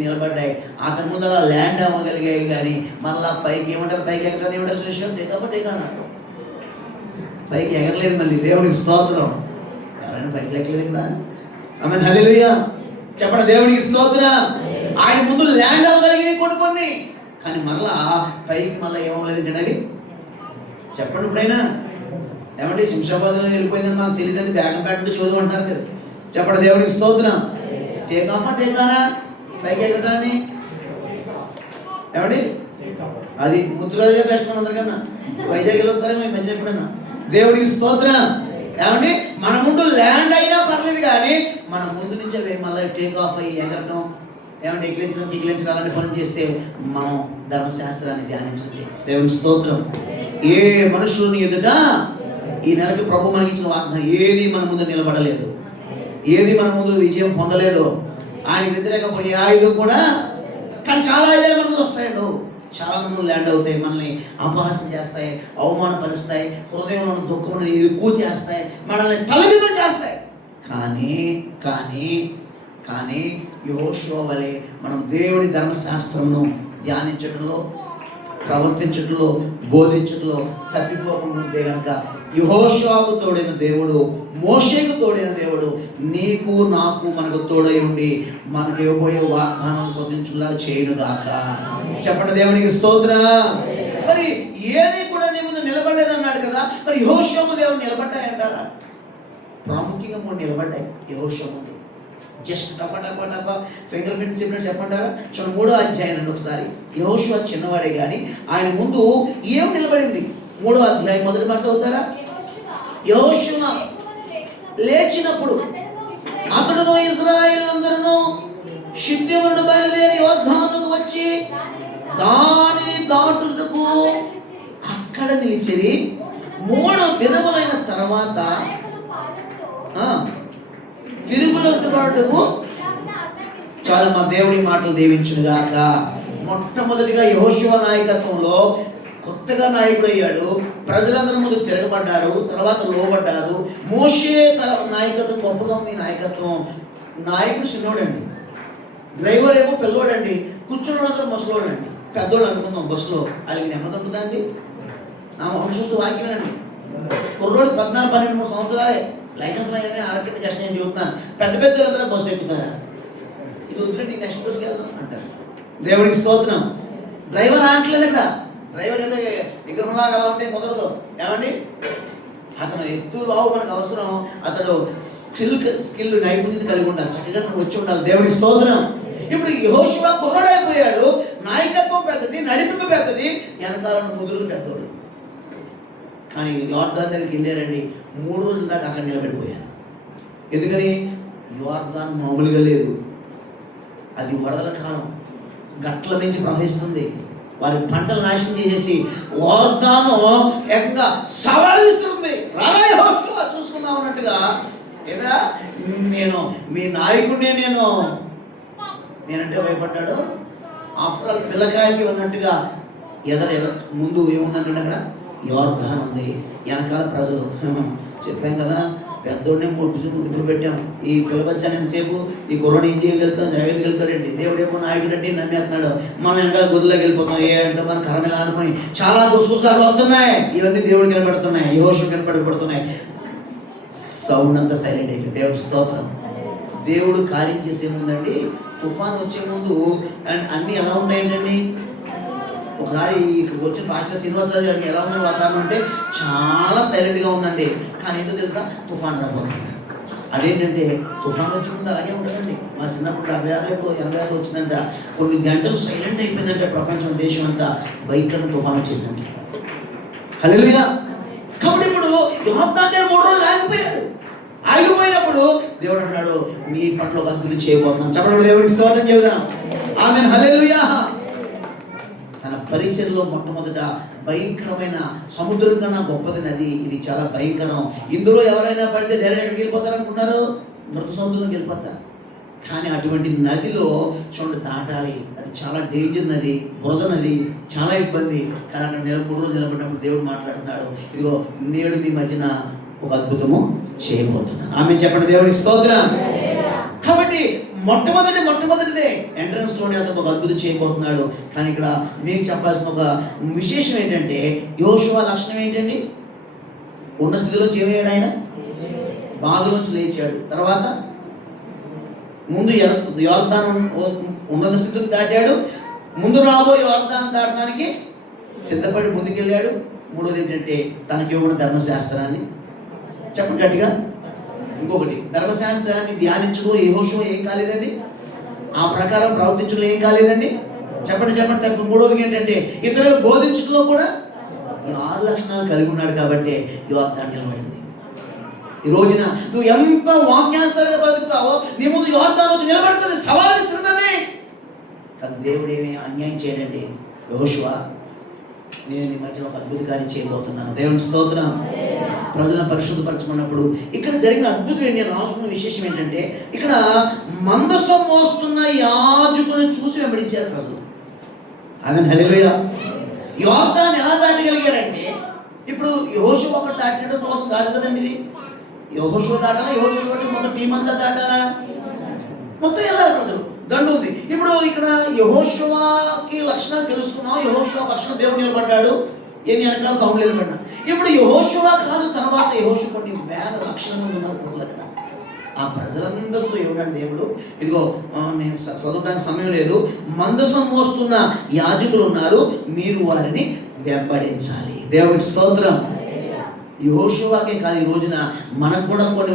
నిలబడ్డాయి. అతని ముందు అలా ల్యాండ్ అవ్వగలిగాయి. కానీ మళ్ళా పైకి ఏమంటారు, పైకి ఎగరని ఏమంటారు చూసాం, టేకా పైకి ఎగరలేదు. మళ్ళీ దేవునికి స్తోత్రం. ఎవరైనా పైకి ఎక్కలేదు కదా? ఆమేన్, హల్లెలూయా. చెప్పండి, దేవునికి స్తోత్రం. ఆయన ముందు ల్యాండ్ అవ్వగలిగినాయి కొన్ని, కానీ మళ్ళా పైకి మళ్ళీ ఏమవ్వలేదు అది. చెప్పండి ఇప్పుడైనా. ఏమంటే శంషాబాద్లో వెళ్ళిపోయిందని మాకు తెలియదండి, బేగంపేట నుండి చదువుకుంటున్నారు మీరు. చెప్పండి, దేవునికి స్తోత్రం. టేకానా పైకి ఎక్కడాన్ని ఏమండి? అది ముద్దురాజుగా కష్టం అందరికన్నా. వైజాగ్ వెళ్ళొస్తారేమో ఈ మధ్య ఎప్పుడన్నా. దేవునికి స్తోత్రం. ఏమండి, మన ముందు ల్యాండ్ అయినా పర్లేదు, కానీ మన ముందు నుంచి అవి మళ్ళీ టేక్ ఆఫ్ అయ్యి ఎగరటం, ఏమంటే ఎక్కిలించడం అలాంటి పనులు చేస్తే మనం ధర్మశాస్త్రాన్ని ధ్యానించండి. దేవునికి స్తోత్రం. ఏ మనుషుని ఎదుట ఈ నెలకి ప్రభు మనకి ఇచ్చిన వాగ్దానం ఏది మన ముందు నిలబడలేదు, ఏది మన ముందు విజయం పొందలేదు. ఆయన వ్యతిరేకపడి ఏ ఆయుధం కూడా, కానీ చాలా ఆయుధాలు మన ముందు వస్తాయండు. చాలా మంది ల్యాండ్ అవుతాయి, మనల్ని అపహాస్యం చేస్తాయి, అవమానపరుస్తాయి, హృదయంలో దుఃఖం ఎక్కువ చేస్తాయి, మనల్ని తలకిందులు చేస్తాయి. కానీ యెహోషువ వలె మనం దేవుని ధర్మశాస్త్రమును ధ్యానించడంలో, ప్రవర్తించడంలో, బోధించడంలో తప్పిపోకుండా ఉంటే కనుక యెహోషువకు తోడైన దేవుడు, మోషేకు తోడైన దేవుడు నీకు నాకు మనకు తోడై ఉండి మనకు ఇవ్వబోయే వాగ్దానం స్వదించులాగా చేయునుగాక. చెప్పండి, దేవునికి స్తోత్రం. మరి ఏది కూడా నీ ముందు నిలబడలేదన్నాడు కదా, మరి యెహోషువ దేవుడు నిలబడ్డాయంటారా? ప్రాముఖ్యంగా మూడు నిలబడ్డాయి యెహోషువ ముందు. జస్ట్ టపా ఫింగర్ ప్రింట్ చెప్పినట్టు చెప్పంటారా? చూడండి, 3వ అధ్యాయం నుండి ఒకసారి. యెహోషువ చిన్నవాడే కానీ ఆయన ముందు ఏం నిలబడింది? 3వ అధ్యాయం మొదటి మాట అవుతారా? యెహోషువ లేచినప్పుడు అతడును ఇశ్రాయేలులందరూ షిత్తీము నుండి బయలుదేరి యోర్దానుకు వచ్చి దానిని దాటుటకు అక్కడ నిలిచిరి. 3 దినములైన తర్వాత తిరుగులట్టుకు చాలా మా దేవుడి మాటలు దీవించునుగాక. మొట్టమొదటిగా యెహోషువ నాయకత్వంలో కొత్తగా నాయకుడు అయ్యాడు. ప్రజలందరి ముందు తిరగబడ్డారు, తర్వాత లోబడ్డారు. మోషే నాయకత్వం గొప్పగా ఉంది. నాయకత్వం. నాయకుడు చిన్నోడండి, డ్రైవర్ ఏమో పిల్లోడండి, కూర్చున్నోళ్ళందరూ ముసలోడండి. పెద్దోళ్ళు అనుకుందాం బస్సులో, వాళ్ళకి నెమ్మది ఉంటుందండి. నా మొహం చూస్తూ వాక్యమేనండి. కుర్రోడు 14-12 సంవత్సరాలే, లైసెన్స్ అన్నీ ఆడకుండా జస్ట్ నేను చూస్తున్నాను. పెద్ద అందరూ బస్సు ఎక్కుతారా? ఇది వదిలేండి, నెక్స్ట్ బస్సుకి వెళ్తాం అంటారు. దేవుడికి స్తోత్రం. డ్రైవర్ ఆడట్లేదు అక్కడ. డ్రైవర్ ఏదో విగ్రహంలాగా అలా ఉంటే కుదరదు. ఏమండి, అతను ఎత్తు లావు మనకు అవసరం. అతడు స్కిల్ నైపుణ్యత కలిగి ఉండాలి, చక్కగా వచ్చి ఉండాలి. దేవుడికి స్తోత్రం. ఇప్పుడు యెహోషువ కుర్రడైపోయాడు, నాయకత్వం పెద్దది, నడిపింపు పెద్దది, వెనకాల ముదురు పెద్దోడు. కానీ యోర్దాన్ దగ్గరికి వెళ్ళారండి, 3 రోజుల దాకా అక్కడ నిలబడిపోయారు. ఎందుకని? యోర్దాన్ మామూలుగా లేదు, అది వరదల కాలం, గట్ల నుంచి ప్రవహిస్తుంది. వారి పంటలు నాశనం చేసేసి యోర్దాను ఏకంగా సవాలిస్తుంది. రారా యెహోషువ చూసుకుందాం అన్నట్టుగా. ఏదరా నేను మీ నాయకుడినే నేనంటే భయపడ్డాడు. ఆఫ్టర్ ఆల్ పిల్లకాయకి ఉన్నట్టుగా ముందు ఏముందంటే అక్కడ యోర్దాన్ ఉంది, వెనకాల ప్రజలు. చెప్పాం కదా, పెద్దోడిని ముద్దులు పెట్టాం. ఈ పిల్లబచ్చాను ఎంతసేపు ఈ కుర్రని ఏం చేయగలుగుతాం, జగగలుగుతారండి. దేవుడేమో నాయకుడు అంటే నమ్మేస్తున్నాడు, మనం వెనకాల గుర్రులోకి వెళ్ళిపోతాం. ఏ అంటే మన కరమిలా అనుకుని చాలా గుసగుసలు వస్తున్నాయి. ఇవన్నీ దేవుడికి కనపడుతున్నాయి, యెహోషువ కనపడుతున్నాయి. సౌండ్ అంతా సైలెంట్ అయిపోయింది. దేవుడి స్తోత్రం. దేవుడు కార్యం చేసేముందండి, తుఫాన్ వచ్చే ముందు అన్నీ ఎలా ఉన్నాయండి. ఒకసారి ఇక్కడికి వచ్చిన పాస్టర్ శ్రీనివాసరాజు గారికి ఎలా ఉందని వాతావరణం అంటే చాలా సైలెంట్గా ఉందండి. కానీ ఏంటో తెలుసా, తుఫాన్ రాబోతుంది. అదేంటంటే తుఫాన్ వచ్చి ముందు అలాగే ఉండదండి. మా చిన్నప్పుడు 76 86 వచ్చిందంట, కొన్ని గంటలు సైలెంట్ అయిపోయిందంటే ప్రపంచం దేశం అంతా, భయంకరమైన తుఫాన్ వచ్చేసిందండి. హల్లెలూయా. కాబట్టి ఇప్పుడు యోర్దాను దగ్గర 3 రోజులు ఆగిపోయినప్పుడు దేవుడు అంటున్నాడు, మీ పట్ల ఒక అద్భుతం చేయబోతున్నాను. చెప్పండి దేవుడికి స్తోత్రం చెబుదాం. ఆమేన్, హల్లెలూయా. తన పరిచర్యలో మొట్టమొదట భయంకరమైన సముద్రం కన్నా గొప్పది నది ఇది, చాలా భయంకరం. ఇందులో ఎవరైనా పడితే డైరెక్ట్ ఎక్కడికి వెళ్ళిపోతారు అనుకున్నారు? మృత సముద్రంలోకి వెళ్ళిపోతారు. కానీ అటువంటి నదిలో చూడండి దాటాలి, అది చాలా డేంజర్ నది, బురద నది, చాలా ఇబ్బంది. కానీ అక్కడ 3 రోజులు నిలబడినప్పుడు దేవుడు మాట్లాడుతున్నాడు, ఇదిగో నేడు మీ మధ్యన ఒక అద్భుతము చేయబోతున్నాను. ఆమె చెప్పండి దేవుడికి స్తోత్రం. కాబట్టి మొట్టమొదటిదే ఎంట్రన్స్ లోనే అతను ఒక అద్భుతం చేయబోతున్నాడు. కానీ ఇక్కడ మీకు చెప్పాల్సిన ఒక విశేషం ఏంటంటే, యోషువ లక్షణం ఏంటండి? ఉన్న స్థితిలోంచి ఏమయ్యాడు? ఆయన బాధలోంచి లేచాడు. తర్వాత ముందు యోర్దాను ఉన్నత స్థితిని దాటాడు, ముందు రాబోయే యోర్దాను దాటడానికి సిద్ధపడి ముందుకెళ్ళాడు. మూడోది ఏంటంటే, తనకి ఇవ్వబడిన ధర్మశాస్త్రాన్ని, చెప్పండి గట్టిగా, ఇంకొకటి ధర్మశాస్త్రాన్ని ధ్యానించడం యెహోషువ ఏం కాలేదండి? ఆ ప్రకారం ప్రవర్తించడం ఏం కాలేదండి? చెప్పండి. మూడోది ఏంటంటే, ఇతరులు బోధించడంలో కూడా ఈ 6 లక్షణాలు కలిగి ఉన్నాడు. కాబట్టి యోర్దాను నిలబడింది. ఈ రోజున నువ్వు ఎంత వాక్యానుసారంగా బతుకుతావో నీ ముందు యోర్దాను వచ్చి నిలబడుతుంది, సవాలు ఇస్తుంది. కానీ దేవుడు ఏమీ అన్యాయం చేయడండి. యెహోషువ, నేను నీ మధ్య ఒక అద్భుత కార్యం చేయబోతున్నాను. దేవుని స్తోత్రం. ప్రజలను పరిశుద్ధపరచుకున్నప్పుడు ఇక్కడ జరిగిన అద్భుతం ఏంటి? రాసుకున్న విశేషం ఏంటంటే, ఇక్కడ మందసం మోస్తున్న యాజకులను చూసి వెంబడించారు ప్రజలు. ఆమేన్, హల్లెలూయా. యోర్దాను ఎలా దాటగలిగారంటే, ఇప్పుడు యెహోషువ ఒకటి దాటడం కోసం కాదు కదండి ఇది. యెహోషువ దాటాలా? యెహోషువ మొత్తం టీం అంతా దాటాలా? మొత్తం వెళ్ళాలి ప్రజలు, దండు ఉంది. ఇప్పుడు ఇక్కడ యెహోషువకి లక్షణాలు తెలుసుకున్నాం. యెహోషువ పక్షాన దేవుడు నిలబడ్డాడు, ఎన్ని వెనకాల సౌండ్ నిలబడ్డా. ఇప్పుడు యెహోషువ కాదు, తర్వాత యెహోషువ కొన్ని వేల లక్షల మంది ఉన్నారు ప్రజలు. అక్కడ ఆ ప్రజలందరితో ఏమన్నాడు దేవుడు, ఇదిగో నేను చదవడానికి సమయం లేదు, మందసం మోస్తున్న యాజకులు ఉన్నారు, మీరు వారిని వెంబడించాలి. దేవుడికి స్తోత్రం. యెహోషువకే కాదు, ఈ రోజున మనకు కూడా కొన్ని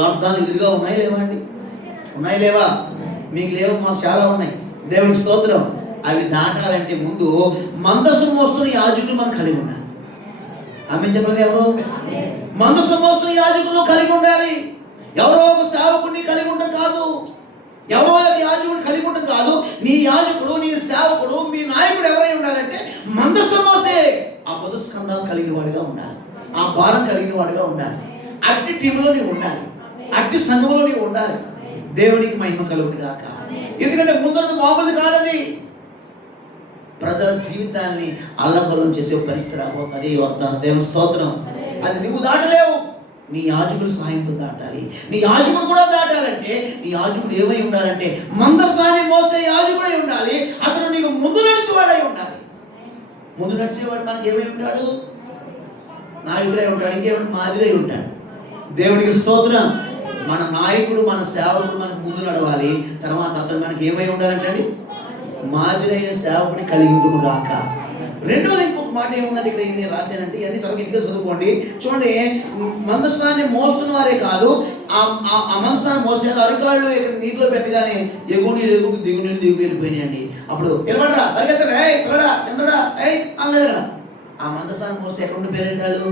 యోర్దాను ఎదురుగా ఉన్నాయి లేవా అండి? ఉన్నాయి లేవా? మీకు లేవు, మాకు చాలా ఉన్నాయి. దేవుడికి స్తోత్రం. అవి దాటాలంటే ముందు మందసం మోస్తున్న యాజకులు మనం కలిగి ఉండాలి. ఆమె చెప్పలేదు ఎవరు? మందసం మోస్తున్న యాజకులు కలిగి ఉండాలి. ఎవరో ఒక సేవకుడిని కలిగి ఉండడం కాదు, ఎవరో ఒక యాజకుడు కలిగి ఉండడం కాదు. నీ యాజకుడు, నీ సేవకుడు, మీ నాయకుడు ఎవరై ఉండాలంటే మందసం మోసే ఆ పదస్కంధాలు కలిగిన వాడిగా ఉండాలి, ఆ భారం కలిగిన వాడిగా ఉండాలి. అట్టి టీంలో నీవు ఉండాలి, అట్టి సంఘంలో నీవు ఉండాలి. దేవునికి మహిమ కలుగును గాక. ఎందుకంటే ముందున్నది మామూలుది కాదని, ప్రజల జీవితాన్ని అల్లకల్లం చేసే పరిస్థితి రాబోతుంది. యోర్దాను. దేవుని స్తోత్రం. అది నువ్వు దాటలేవు, నీ యాజకులు సహాయంతో దాటాలి. నీ యాజకుడు కూడా దాటాలంటే నీ యాజకుడు ఏమై ఉండాలంటే మందసాన్ని మోసే యాజకుడై ఉండాలి. అతను నీకు ముందు నడిచేవాడై ఉండాలి. ముందు నడిచేవాడు మనకి ఏమై ఉంటాడు? నాయకుడై ఉంటాడు, ఇంకేమిటి? మాదిరై ఉంటాడు. దేవునికి స్తోత్రం. మన నాయకుడు, మన సేవకుడు మనకు ముందు నడవాలి. తర్వాత అతను మనకి ఏమై ఉండాలంటే మాదిరైన సేవకుని కలిగి గాక. రెండోది ఇంకొక మాట ఏముందంటే, ఇక్కడ నేను రాశానంటే ఇవన్నీ త్వరగా ఇంటికి చదువుకోండి. చూడండి, మందసాన్ని మోస్తున్న వారే కాదు, ఆ మందసాన్ని మోసే అరికాళ్ళు ఇక్కడ నీటిలో పెట్టగానే ఎగుడు దిగుడు వెళ్ళిపోయినాయండి. అప్పుడు పిలవడరా, పరిగెత్తరా, పిల్లడా, చంద్రుడా, అనలేదు కదా. ఆ మందసాన్ని మోస్తే ఎక్కడ ఉండి పేరెంటాడు?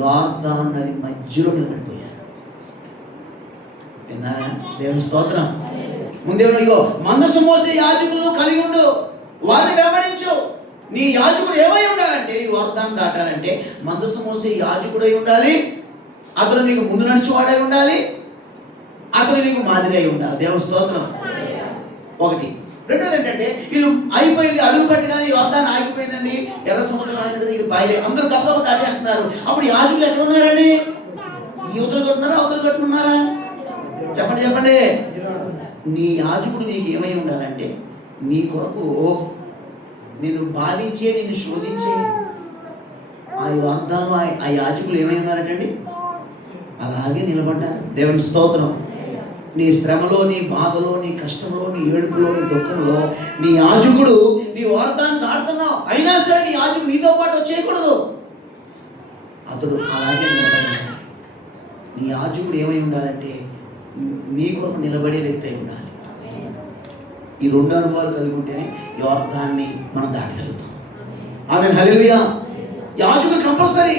యోర్దాను నది మధ్యలో నిలబడిపోయారు. విన్నారా? దేవుని స్తోత్రం. ముందేమో, ఇగో మందసం మోసే యాజకులను కలిగి ఉండు, వారిని వెంబడించు. నీ యాజకుడు ఏమై ఉండాలంటే, ఈ యోర్దాను దాటాలంటే మందసం మోసే యాజకుడై ఉండాలి, అతను నీకు ముందు నడిచేవాడై ఉండాలి, అతను నీకు మాదిరి అయి ఉండాలి. దేవుని స్తోత్రం. ఒకటి. రెండోది ఏంటంటే, వీళ్ళు అయిపోయింది, అడుగు పెట్టగానే యోర్దాను ఆగిపోయిందండి, ఎర్ర సముద్రం ఆగిపోయింది, ఇది బాయిలే, అందరూ గబగబా దాటేస్తున్నారు. అప్పుడు యాజకులు ఎక్కడ ఉన్నారండి? యువతలు కట్టున్నారా, అవతలు కట్టున్నారా? చెప్పండి. నీ యాజకుడు నీకు ఏమై ఉండాలంటే, నీ కొరకు నిన్ను బాధించే, నిన్ను శోధించే ఆ యోర్దాను ఆ యాజకులు ఏమై ఉన్నారంటండి? అలాగే నిలబడ్డారు. దేవుని స్తోత్రం. నీ శ్రమలో, నీ బాధలో, నీ కష్టంలో, నీ ఏడుపులో, నీ దుఃఖంలో నీ యాజకుడు, నీ యోర్దాను దాటుతున్నావు, అయినా సరే నీ యాజకుడు నీతో పాటు వచ్చేయకూడదు. అతడు అలాగే నిలబడ్డాడు. నీ యాజకుడు ఏమై ఉండాలంటే నీ కొరకు నిలబడే వ్యక్తి అయి ఉండాలి. ఈ రెండు అనుభవాలు కలిగి ఉంటేనే యోర్దాన్ని మనం దాటగలుగుతాం. ఆమేన్, హల్లెలూయా. యాజకులు కంపల్సరీ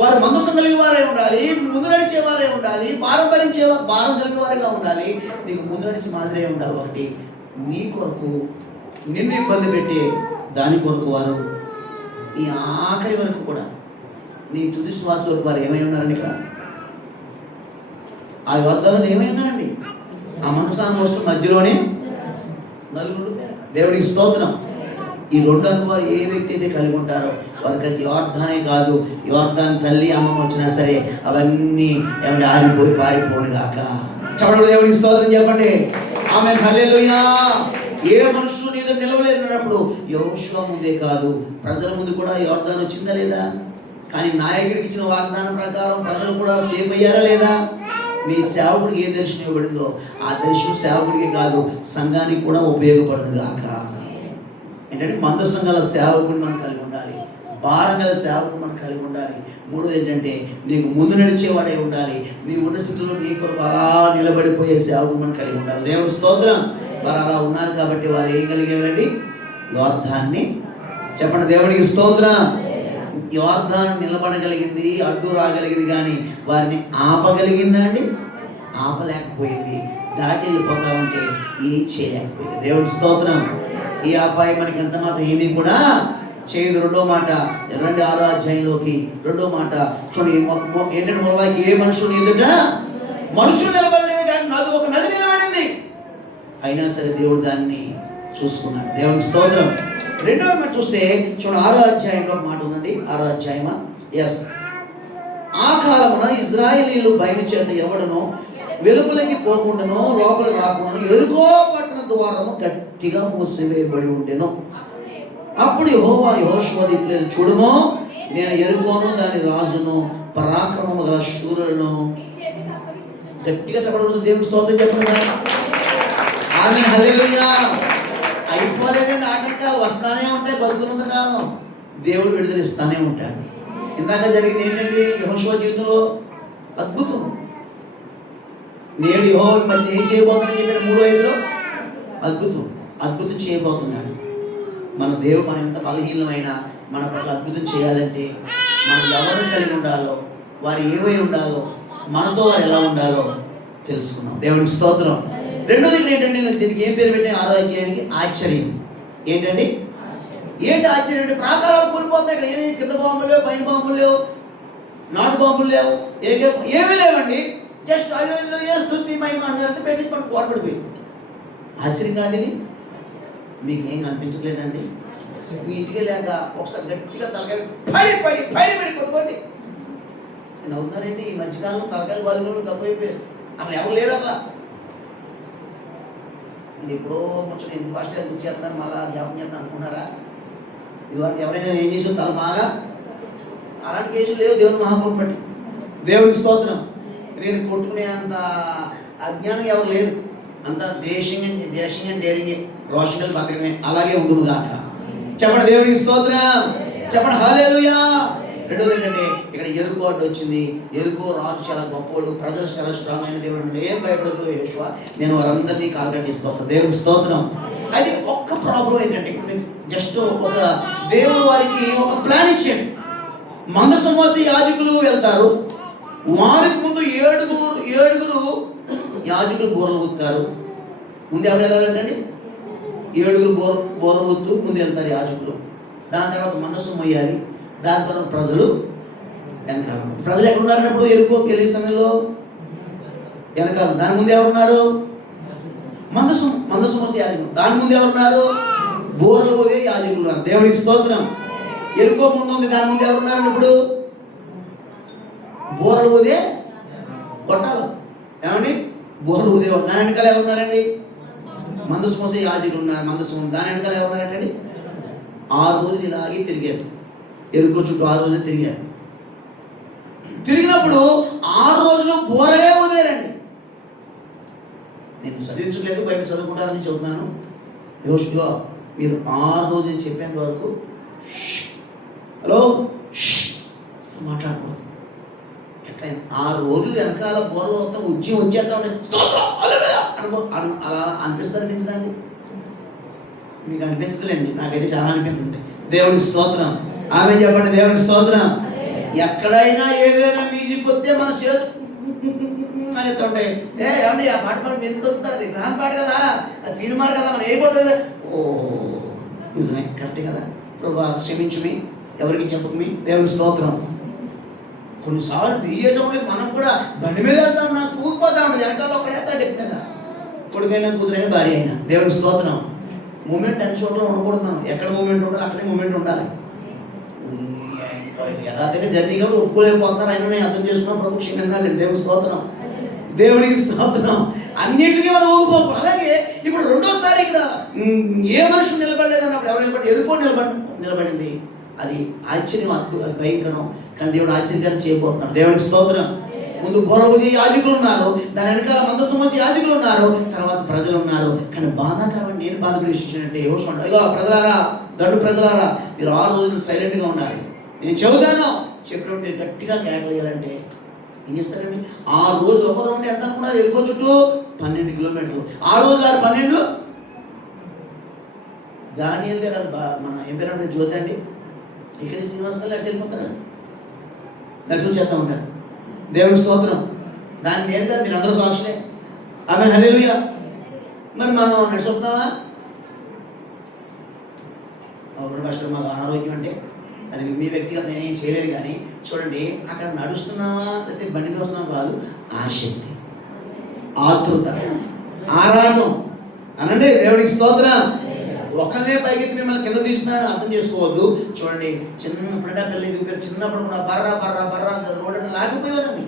వారు మందసం కలిగి వారే ఉండాలి, ముందు నడిచే వారే ఉండాలి, భారం కలిగి వారిగా ఉండాలి. నీకు ముందు నడిచి మాదిరే ఉండాలి. ఒకటి నీ కొరకు నిన్ను ఇబ్బంది పెట్టే దాని కొరకు వారు ఈ ఆఖరి వరకు కూడా నీ తుది శ్వాస వరకు వారు ఏమై ఉన్నారండి? ఇక్కడ ఆ యోర్దానులు ఏమై ఉన్నారండి? ఆ మనసాన్ని వస్తూ మధ్యలోనే నలుగురు. దేవుడికి స్తోత్రం. ఈ రెండు అనుభవాలు ఏ వ్యక్తి అయితే కలిగి ఉంటారో వారికి యోర్దానే కాదు, యోర్దాన్ తల్లి అమ్మమ్మ వచ్చినా సరే అవన్నీ ఏమంటే ఆరిపోయి పారిపోను గాక. చెప్పండి, దేవుడికి స్తోత్రం చెప్పండి. ఆమేన్, హల్లెలూయా. ఏ మనుషులు నీ ఎదురు నిలవలేనప్పుడు యెహోషువ ముందే కాదు ప్రజల ముందు కూడా యోర్దాన్ వచ్చిందా లేదా? కానీ నాయకుడికి ఇచ్చిన వాగ్దానం ప్రకారం ప్రజలు కూడా సేఫ్ అయ్యారా లేదా? మీ సేవకుడికి ఏ దర్శనం ఇవ్వబడిందో ఆ దర్శనం సేవకుడికి కాదు సంఘానికి కూడా ఉపయోగపడును గాక. ఏంటంటే మందసం గల సేవకుడు మనం కలిగి ఉండాలి, భారం గల సేవకుడు మనం కలిగి ఉండాలి. మూడోది ఏంటంటే నీకు ముందు నడిచేవాడే ఉండాలి. నీ ఉన్న స్థితిలో నీ కొరకు అలా నిలబడిపోయే సేవకుడు మనం కలిగి ఉండాలి. దేవుడి స్తోత్రం. వారు అలా ఉన్నారు కాబట్టి వారు ఏం కలిగేవారండి? యోర్దాన్ని. చెప్పండి, దేవునికి స్తోత్రం. యోర్దాను నిలబడగలిగింది, అడ్డు రాగలిగింది, కానీ వారిని ఆపగలిగిందా అండి? ఆపలేకపోయింది. దాటి వెళ్ళిపోతా ఉంటే ఏం చేయలేకపోయింది. దేవుడి స్తోత్రం. ఈ అబ్బాయి మనకి ఎంత మాత్రం ఏమీ కూడా చేయదు. రెండో మాట 26వ అధ్యాయంలోకి రెండో మాట చూడండి. ఏంటంటే మొదలకి ఏ మనుషులు ఎదుట మనుషులు నిలబడలేదు, కానీ నది ఒక నది నిలబడింది. అయినా సరే దేవుడు దాన్ని చూసుకున్నాడు. దేవుని స్తోత్రం. రెండవ మాట చూస్తే చూడండి, 6వ అధ్యాయంలో మాట ఉందండి. 6వ అధ్యాయమా? ఎస్. ఆ కాలమున ఇశ్రాయేలీయులు భయం చేత ఎవడనో వెలుపలికి పోకుండానో లోపలికి రాకుండా ఎరుకో పట్టణ ద్వారము గట్టిగా మూసివేయబడి ఉండెను. అప్పుడు యెహోవా యెహోషువతో ఇట్లా చూడుమో, నేను ఎరుకోను దాని రాజును పరాక్రమము గల శూరులను. గట్టిగా చెప్పడం దేవుని స్తోత్రం చెప్పండి. ఆమేన్, హల్లెలూయా. అయిపోలేదండి. ఆటంకాలు వస్తానే ఉంటాయి. బతుకున్నంత కాలం దేవుడు విడుదల ఇస్తానే ఉంటాడు. ఇందాక జరిగింది ఏంటంటే యెహోషువ జీవితంలో అద్భుతం. నేడు యెహోవా మధ్య ఏం చేయబోతున్నాడు చెప్పాడు 3:5లో. అద్భుతం చేయబోతున్నాడు. మన దేవుడు మనం ఎంత బలహీనమైనా మన పట్ల అద్భుతం చేయాలంటే మనం ఎవరిని కలిగి ఉండాలో, వారు ఏమై ఉండాలో, మనతో వారు ఎలా ఉండాలో తెలుసుకున్నాం. దేవునికి స్తోత్రం. రెండోది ఏంటంటే దీనికి ఏం పేరు పెట్టే 6వ అధ్యాయానికి? ఆశ్చర్యం. ఏంటండి? ఏంటి ఆశ్చర్యం అంటే ప్రాకారాలు కూలిపోతాయి. ఇక్కడ ఏమి కింద బాంబులు లేవు, పైన బాంబులు లేవు, నాటు బాంబులు లేవు, ఏమీ లేవండి. జస్ట్ అయ్యో ఏ స్తుతి మహిమ అంటే పెట్టి మనం కోటపడిపోయింది. ఆశ్చర్యం కాదు ఇది? మీకు ఏం అనిపించట్లేదండి? మీ ఇంటికి లేక ఒకసారి గట్టిగా తలకాయ పడి కొట్టుకోండి. నేను అవుతున్నారండి ఈ మధ్యకాలంలో తలకాయలు బాధలు తక్కువైపోయారు. అసలు ఎవరు లేరు. అసలు ఇది ఎప్పుడో ముచ్చట ఎందుకు పాస్టర్ గుర్తు చేస్తాను మళ్ళా జ్ఞాపకం చేస్తాను అనుకున్నారా? ఇదివరకు ఎవరైనా ఏం చేసారు తల బాగా? అలాంటి కేసులు లేవు దేవుని మహాకృప బట్టి. దేవునికి స్తోత్రం. నేను కొట్టుకునే అంత అజ్ఞానం ఎవరు లేరు. అంత దేశంగా డేరింగే రోషంగా బతకమే. అలాగే ఉండును గాక. చెప్పండి, దేవునికి స్తోత్రం. చెప్పండి, హల్లెలూయా. రెండోది ఏంటంటే ఇక్కడ ఎరుకో అడ్డు వచ్చింది. ఎరుకో రాజు చాలా గొప్పవాడు, ప్రజలు చాలా స్ట్రాంగ్ అయిన దేవుడు. ఏం భయపడదు యెహోషువ, నేను వారందరినీ కాలుగా తీసుకొస్తాను. దేవునికి స్తోత్రం. అయితే ఒక్క ప్రాబ్లం ఏంటంటే జస్ట్ ఒక దేవుడు వారికి ఒక ప్లాన్ ఇచ్చాడు. మందసం మోసి యాజకులు వెళ్తారు. వారికి ముందు ఏడుగురు యాజకులు బోర్లు ఊతారు. ముందు ఎవరు వెళ్ళాలంటండి? 7 బోర్లు ఊతూ ముందు వెళ్తారు యాజకులు. దాని తర్వాత మందసం మొయ్యాలి. దాని తర్వాత ప్రజలు వెనకాల. ప్రజలు ఎక్కడున్నారన్నప్పుడు ఎరుకోకి వెళ్ళే సమయంలో వెనకాల. దాని ముందు ఎవరున్నారు? మందసం మోసే యాజకులు. దాని ముందు ఎవరున్నారు? బోర్లు ఊదే యాజకులు ఉన్నారు. దేవుడికి స్తోత్రం. ఎరుకో ముందు ఉంది. దాని ముందు ఎవరున్నారు? ఇప్పుడు బోర్లు ఊదే కొట్టాలి. ఏమండి? బోర్లు ఊదే. దాని వెనకాల ఎవరున్నారండి? మందసం మోసే యాజకులు ఉన్నారు. మందసం. దాని వెనకాల ఎవరున్నారంటండి? 6 రోజులు ఇలాగే తిరిగారు. ఎరుకో చుట్టూ 6 రోజులు తిరిగారు. తిరిగినప్పుడు 6 రోజులు బోరలే ఊదారండి. నేను చదివించలేదు, బయట చదువుకుంటారని చెబుతున్నాను. యెహోషువ మీరు 6 రోజులు చెప్పేంత వరకు హలో మాట్లాడకూడదు. 6 రోజులు వెనకాల బోర్లో మొత్తం వచ్చేస్తా ఉంటే స్తోత్రం హల్లెలూయా అలా అనిపిస్తారనిపించదండి? మీకు అనిపించదులేండి, నాకైతే చాలా అనిపిస్తుంది. దేవునికి స్తోత్రం. ఆమె చెప్పండి, దేవునికి స్తోత్రం. ఎక్కడైనా ఏదైనా మ్యూజిక్ వస్తే మన చేతు అనేస్తుంటే ఏమండి ఆ పాట పాడు ఎందుకు వస్తారు? అది గ్రహం పాట కదా, అది తీరుమారు కదా, మనం ఏమవుతుంది? ఓ నిజమే, కరెక్టే కదా, ప్రభా క్షమించుమి, ఎవరికి చెప్పకమి. దేవుని స్తోత్రం. కొన్నిసార్లు బియ్య సౌండ్ మనం కూడా బండి మీద వెళ్తాం, నాకు కూలిపోతా ఉంటుంది, వెనకాల ఒకడేస్తాడు డెప్ మీద, కొడుకైనా కూతురైనా భార్య అయినా. దేవుని స్తోత్రం. మూమెంట్ అన్ని చోట్ల ఉండకూడదు. మనం ఎక్కడ మూమెంట్ ఉండాలి అక్కడే మూమెంట్ ఉండాలి. యథార్థంగా జర్నీ కూడా ఒప్పుకోలేకపోతున్నారు, అయినా నేను అర్థం చేసుకున్నాను, ప్రభు క్షమించాలి. దేవుని స్తోత్రం. దేవునికి స్తోత్రం. అన్నిటికీ మనం ఊగిపోకు. అలాగే ఇప్పుడు రెండోసారి ఇక్కడ ఏ మనుషులు నిలబడలేదు అన్నప్పుడు ఎవరు నిలబడి ఎదుర్కో నిలబడింది. అది ఆశ్చర్యం, అది భయంకరం. కానీ దేవుడు ఆశ్చర్యకరం చేయబోతున్నాడు. దేవునికి స్తోత్రం. ముందు బోరబుజి యాజకులు ఉన్నారు, దాని వెనకాల మందసమోసి యాజకులు ఉన్నారు, తర్వాత ప్రజలు ఉన్నారు. కానీ బాధాకరం, నేను బాధపడే విషయం అంటే యెహోషువ అంటాడు, ఇగో ప్రజలారా, దండు ప్రజలారా, మీరు 6 రోజులు సైలెంట్గా ఉండాలి. నేను చెబుతాను, చెప్పినప్పుడు మీరు గట్టిగా కేకలేయాలంటే ఏం చేస్తారండి? 6 రోజులు ఒక రౌండ్ ఎంత అనుకున్నారు? ఎరుకో చుట్టూ 12 కిలోమీటర్లు. 6 రోజులు 6 12. దానియేలు గారు మన ఏం పేరు అంటే జ్యోతి అండి, ఇక్కడ శ్రీనివాస్ గారు అడిసి వెళ్ళిపోతారు, నడుచు చేస్తూ ఉంటారు. దేవుని స్తోత్రం. దాని నేను కదా, మీరు అందరూ సాక్షులే. ఆమె హల్లెలూయా. మరి మనం నడిచొస్తామా? అవును భాషలో మాకు అనారోగ్యం అంటే అది మీ వ్యక్తిగత నేనేం చేయలేదు. కానీ చూడండి, అక్కడ నడుస్తున్నావా లేకపోతే బండి మీద వస్తున్నావా కాదు, ఆసక్తి, ఆతృత, ఆరాటం అనండి. దేవునికి స్తోత్రం. ఒకళ్ళనే పైకెత్తి మిమ్మల్ని కింద తీస్తున్నారని అర్థం చేసుకోవద్దు. చూడండి, చిన్నప్పుడంటే పిల్లలు ఎదుగుతారు, చిన్నప్పుడు కూడా బర్రా బర్రా బర్రా రోడ్ అంటే లాగిపోయేవారండి.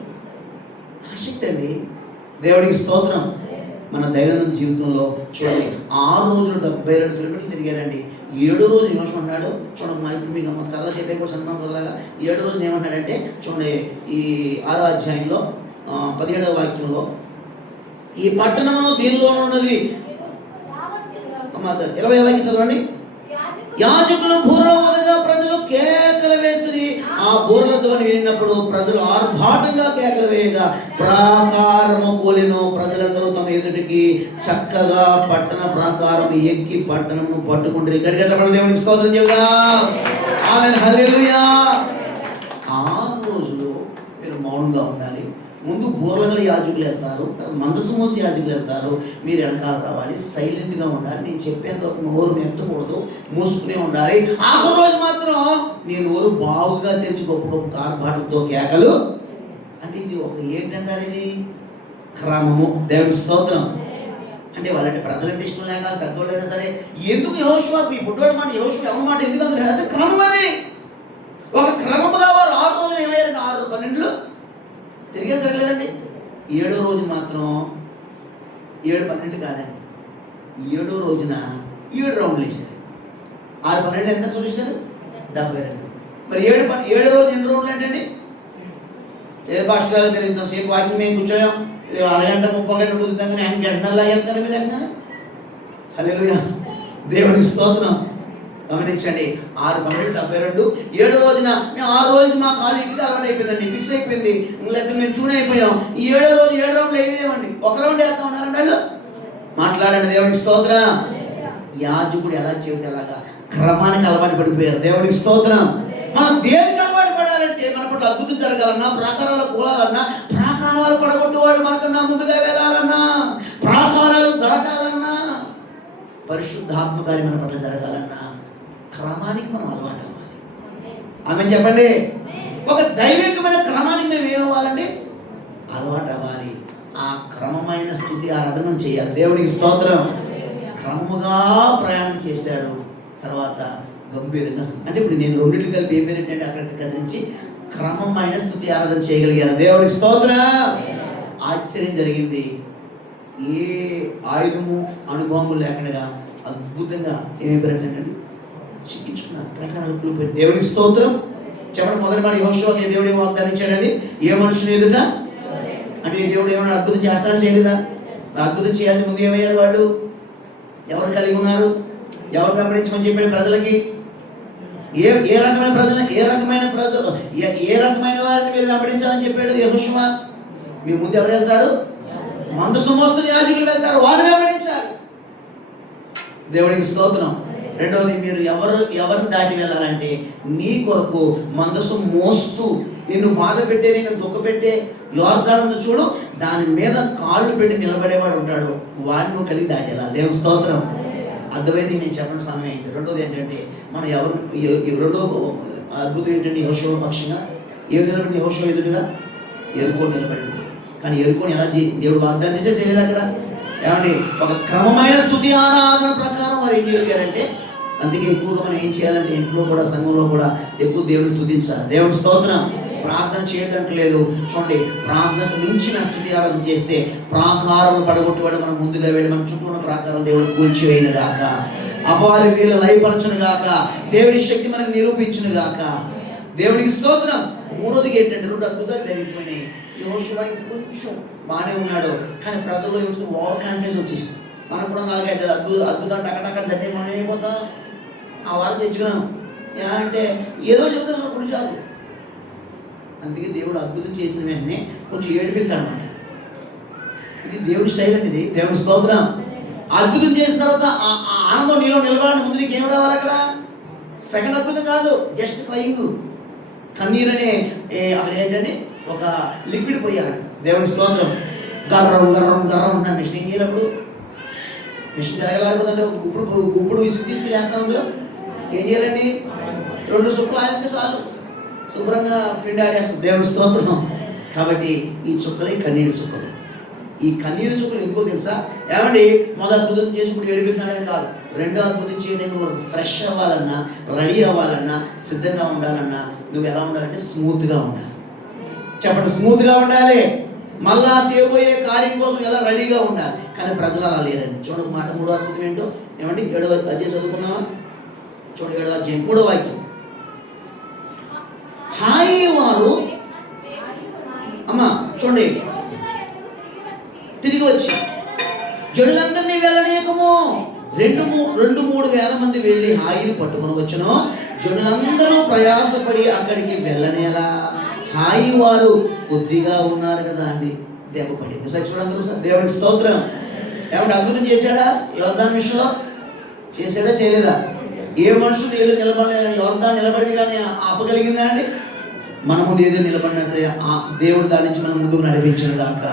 ఆసక్తి అండి. దేవునికి స్తోత్రం. మన దైనందిన జీవితంలో చూడండి, 6 రోజులు 72 కిలోమీటర్లు తిరిగారండి. 7వ రోజు యోషువ అన్నాడు, చూడండి, మరి ఇప్పుడు మీకు కథ చెప్పే కూడా సందర్భం కదలాగా 7వ రోజు ఏమంటాడంటే చూడండి, ఈ 6వ అధ్యాయంలో 17వ వాక్యంలో, ఈ పట్టణము దీనిలో ఉన్నది 20వ వాక్యం చదవండి. యాజకులు బూరల వదగా ప్రజలు కేకలు వేసి, ఆ బూరల ధ్వని వినినప్పుడు ప్రజలు ఆర్భాటంగా కేకలు వేయగా ప్రాకారము కూలిను. ప్రజలందరూ తమ ఎదుటికి చక్కగా పట్టణ ప్రాకారం ఎక్కి పట్టణము పట్టుకుంటారు. ఇక్కడికి చెప్పండి, దేవునికి స్తోత్రం చెబుదాం. ఆమేన్, హల్లెలూయా. 6 రోజులు మీరు మౌనంగా ఉండాలి. ముందు బోర్ల యాజకులు వెళ్తారు, తర్వాత మందసమోసి యాజకులు వెళ్తారు, మీరు వెనకాల రావాలి, సైలెంట్గా ఉండాలి. నేను చెప్పేంత వరకు నోరు ఎత్తకూడదు, మూసుకునే ఉండాలి. 6వ రోజు మాత్రం నీ నోరు బాగుగా తెరిచి గొప్ప గొప్ప కార్బాటంతో కేకలు. అంటే ఇది ఒక ఏంటంటారు, ఇది క్రమము. దేవుని స్తోత్రం. అంటే వాళ్ళంటే ప్రజలంటే ఇష్టం లేక పెద్దోళ్ళు అయినా సరే, ఎందుకు యెహోషువ ఈ పుట్టోడు మాట, యెహోషువ ఎవరి మాట ఎందుకు అందరూ అంటే క్రమం. అది ఒక క్రమముగా వారు 6 రోజులు ఏమయ్యారండి? 6 12 తిరిగే జరగలేదండి. 7వ రోజు మాత్రం 7 12 కాదండి, 7వ రోజున 7 రౌండ్లు వేసారు. 6 12 ఎంత చూసారు? 72. మరి 7వ రోజు ఎన్ని రౌండ్లు ఏంటండి? ఏ భాష గారు మీరు ఇంతసేపు వాకింగ్ మేము కూర్చోయాం, 1 గంట 30 గంటలు కుదురుతాం, కానీ ఆయన గంటన్నర లాగేస్తారు మీరు ఎక్కడ? హల్లెలూయా. దేవునికి స్తోత్రం. గమనించండి, 6 12 72. 7వ రోజున మేము 6 రోజులు మా కాలు ఇంటికి అలవాటు అయిపోయిందండి, ఫిక్స్ అయిపోయింది, లేకపోతే మేము చూడ అయిపోయాం. ఈ 7వ రోజు 7 రౌండ్లు వేయలేమండి, 1 రౌండ్ వేస్తా ఉన్నారండి వాళ్ళు. మాట్లాడండి. దేవునికి స్తోత్రం. యాజకుడు ఎలా చెబితే అలాగా క్రమానికి అలవాటు పడిపోయారు. దేవునికి స్తోత్రం. మనం దేనికి అలవాటు పడాలంటే, మన పట్ల అద్భుతం జరగాలన్నా, ప్రాకారాలు కూడాలన్నా, ప్రాకారాలు పడగొట్టేవాడు మనకన్నా ముందుగా వెళ్ళాలన్నా, ప్రాకారాలు దాటాలన్నా, పరిశుద్ధాత్మ కార్యం మన పట్ల జరగాలన్నా క్రమానికి మనం అలవాటు అవ్వాలి. ఆమె చెప్పండి. ఒక దైవికమైన క్రమానికి మేము ఏమవ్వాలండి? అలవాటు అవ్వాలి. ఆ క్రమమైన స్థుతి ఆరాధన చేయాలి. దేవునికి స్తోత్రం. క్రమముగా ప్రయాణం చేశారు, తర్వాత గంభీరంగా అంటే ఇప్పుడు నేను రెండింటికి కలిపి ఏం పేరు ఏంటంటే అక్కడికి కదిలించి క్రమమైన స్థుతి ఆరాధన చేయగలిగారు. దేవునికి స్తోత్రం. ఆశ్చర్యం జరిగింది. ఏ ఆయుధము అనుభవము లేకుండా అద్భుతంగా ఏమి పేరంటే చిక్కించుకున్నారు, ప్రకారాలు కూలిపోయి. దేవునికి స్తోత్రం. చెప్పండి, మొదటి మాట యెహోషువకి దేవుడు వాగ్దానం ఇచ్చాడండి, ఏ మనుషుని ఎదుట అంటే దేవుడు ఏమైనా అద్భుతం చేస్తాడని చేయలేదా? అద్భుతం చేయాలని ముందు ఏమయ్యారు వాళ్ళు? ఎవరు కలిగి ఉన్నారు? ఎవరు వెంబడించమని చెప్పాడు ప్రజలకి? ఏ రకమైన ప్రజలు ఏ రకమైన వారిని మీరు వెంబడించాలని చెప్పాడు యెహోషువ? మీ ముందు ఎవరు వెళ్తారు? మందసం మోస్తున్న యాజకులు వెళ్తారు, వారిని వెంబడించాలి. దేవునికి స్తోత్రం. రెండవది, మీరు ఎవరిని దాటి వెళ్ళాలంటే నీ కొరకు మందసం మోస్తూ నిన్ను బాధ పెట్టే, నిన్ను దుఃఖ పెట్టే యోర్దాను చూడు, దాని మీద కాళ్ళు పెట్టి నిలబడేవాడు ఉంటాడు, వాడిని నువ్వు కలిగి దాటి వెళ్ళాలి. దేవుని స్తోత్రం. అర్థమైంది నేను చెప్పిన సమయం అయింది. రెండోది ఏంటంటే మనం రెండో అద్భుతం ఏంటంటే యెహోషువ పక్షంగా ఏమి నిలబడింది? యెహోషువ ఎదురుగా ఎరుకో నిలబడింది. కానీ ఎరుకోని ఎలా దేవుడు వాగ్దానం చేసే చేయలేదు అక్కడ. ఏమండి, ఒక క్రమమైన స్థుతి ఆరాధన ప్రకారం వారు ఏం చేయగలిగారంటే, అందుకే ఎక్కువగా మనం ఏం చేయాలంటే ఇంట్లో కూడా సంఘంలో కూడా ఎక్కువ దేవుని స్థుతించాలి. దేవుని స్తోత్రం. ప్రార్థన చేయదంటలేదు. చూడండి, ప్రార్థనకు మించిన స్థుతి ఆరాధన చేస్తే ప్రాకారం పడగొట్టేవాడు మనం ముందుగా వెళ్ళి మన చుట్టూ ఉన్న ప్రాకారం దేవుడు కూల్చివేయను గాక, అపవాది వీళ్ళు లయపరచును గాక, దేవుని శక్తి మనకు నిరూపించును గాక. దేవునికి స్తోత్రం. మూడోదిగా ఏంటంటే 2 అద్భుతాలు జరిగిపోయినాయి. యెహోషువ కొంచెం బాగానే ఉన్నాడు, కానీ ప్రజల్లో ఓవర్ కాన్ఫిడెన్స్ వచ్చేసింది. మనకు కూడా 4-5 అద్భుతాలు టకటక జరిగి మనం ఏమైపోతాం, ఆ వారం తెచ్చుకున్నాం అంటే ఏదో చెబుతాం ఇప్పుడు చాలు. అందుకే దేవుడు అద్భుతం చేసిన వెంటనే కొంచెం ఏడిపిస్తాడు అన్నమాట. ఇది దేవుడి స్టైల్ అండి, ఇది దేవుడి స్తోత్రం. అద్భుతం చేసిన తర్వాత ఆ ఆనందం నీలో నిలబడాలని ముందు నీకు ఏం రావాలి? అక్కడ సెకండ్ అద్భుతం కాదు, జస్ట్ క్రయింగ్, కన్నీరు అనే అక్కడ ఏంటంటే ఒక లిక్విడ్ పోయాలి. దేవుని స్తోత్రం. గర్రం గర్రం గర్రం ఉంటాను. మిషన్ ఏం చేయాలప్పుడు? మిషన్ తిరగలేకపోతుంటే ఇప్పుడు ఇసుకు తీసుకుని వేస్తాను. అందులో ఏం చేయాలండి? 2 చుక్కలు ఆడితే చాలు, శుభ్రంగా పిండి ఆడేస్తుంది. దేవుని స్తోత్రం. కాబట్టి ఈ చుక్కలే కన్నీటి చుక్కలు. ఈ కన్నీటి చుక్కలు ఎందుకో తెలుసా? ఏమండి, మొదటి అద్భుతం చేసి ఇప్పుడు ఏడిపిస్తున్నాడని కాదు, రెండో అద్భుతం చేయడానికి వరకు ఫ్రెష్ అవ్వాలన్నా, రెడీ అవ్వాలన్నా, సిద్ధంగా ఉండాలన్నా నువ్వు ఎలా ఉండాలంటే స్మూత్గా ఉండాలి. చెప్పండి, స్మూత్గా ఉండాలి. మళ్ళా చేయబోయే కార్యం కోసం ఎలా రెడీగా ఉండాలి. కానీ ప్రజలు అలా లేరండి. చూడండి మాట, 3వ అద్భుతం ఏంటో ఏమండి? 7వ అధ్యాయం చదువుకున్నావా? చూడండి 7వ అధ్యాయం 3వ వాక్యం. హాయి వారు అమ్మా చూడండి, తిరిగి వచ్చి జనులందరినీ వెళ్ళనీయకము. 2-3 వేల మంది వెళ్ళి హాయిని పట్టుకొని వచ్చును. జనులందరూ ప్రయాసపడి అక్కడికి వెళ్ళనేలా. హాయి వారు కొద్దిగా ఉన్నారు కదా అండి, దెబ్బ పడింది. సరే చూడండి సార్, దేవునికి స్తోత్రం. ఏమంటే అద్భుతం చేశాడా యోర్దాను విషయంలో? చేశాడా చేయలేదా? ఏ మనుషులు ఏదో నిలబడలేదు, యోర్దాను నిలబడింది కానీ ఆపగలిగిందా అండి? మన ముందు ఏదో నిలబడినా సరే ఆ దేవుడు దాని నుంచి మనం ముందుకు నడిపించను కాక.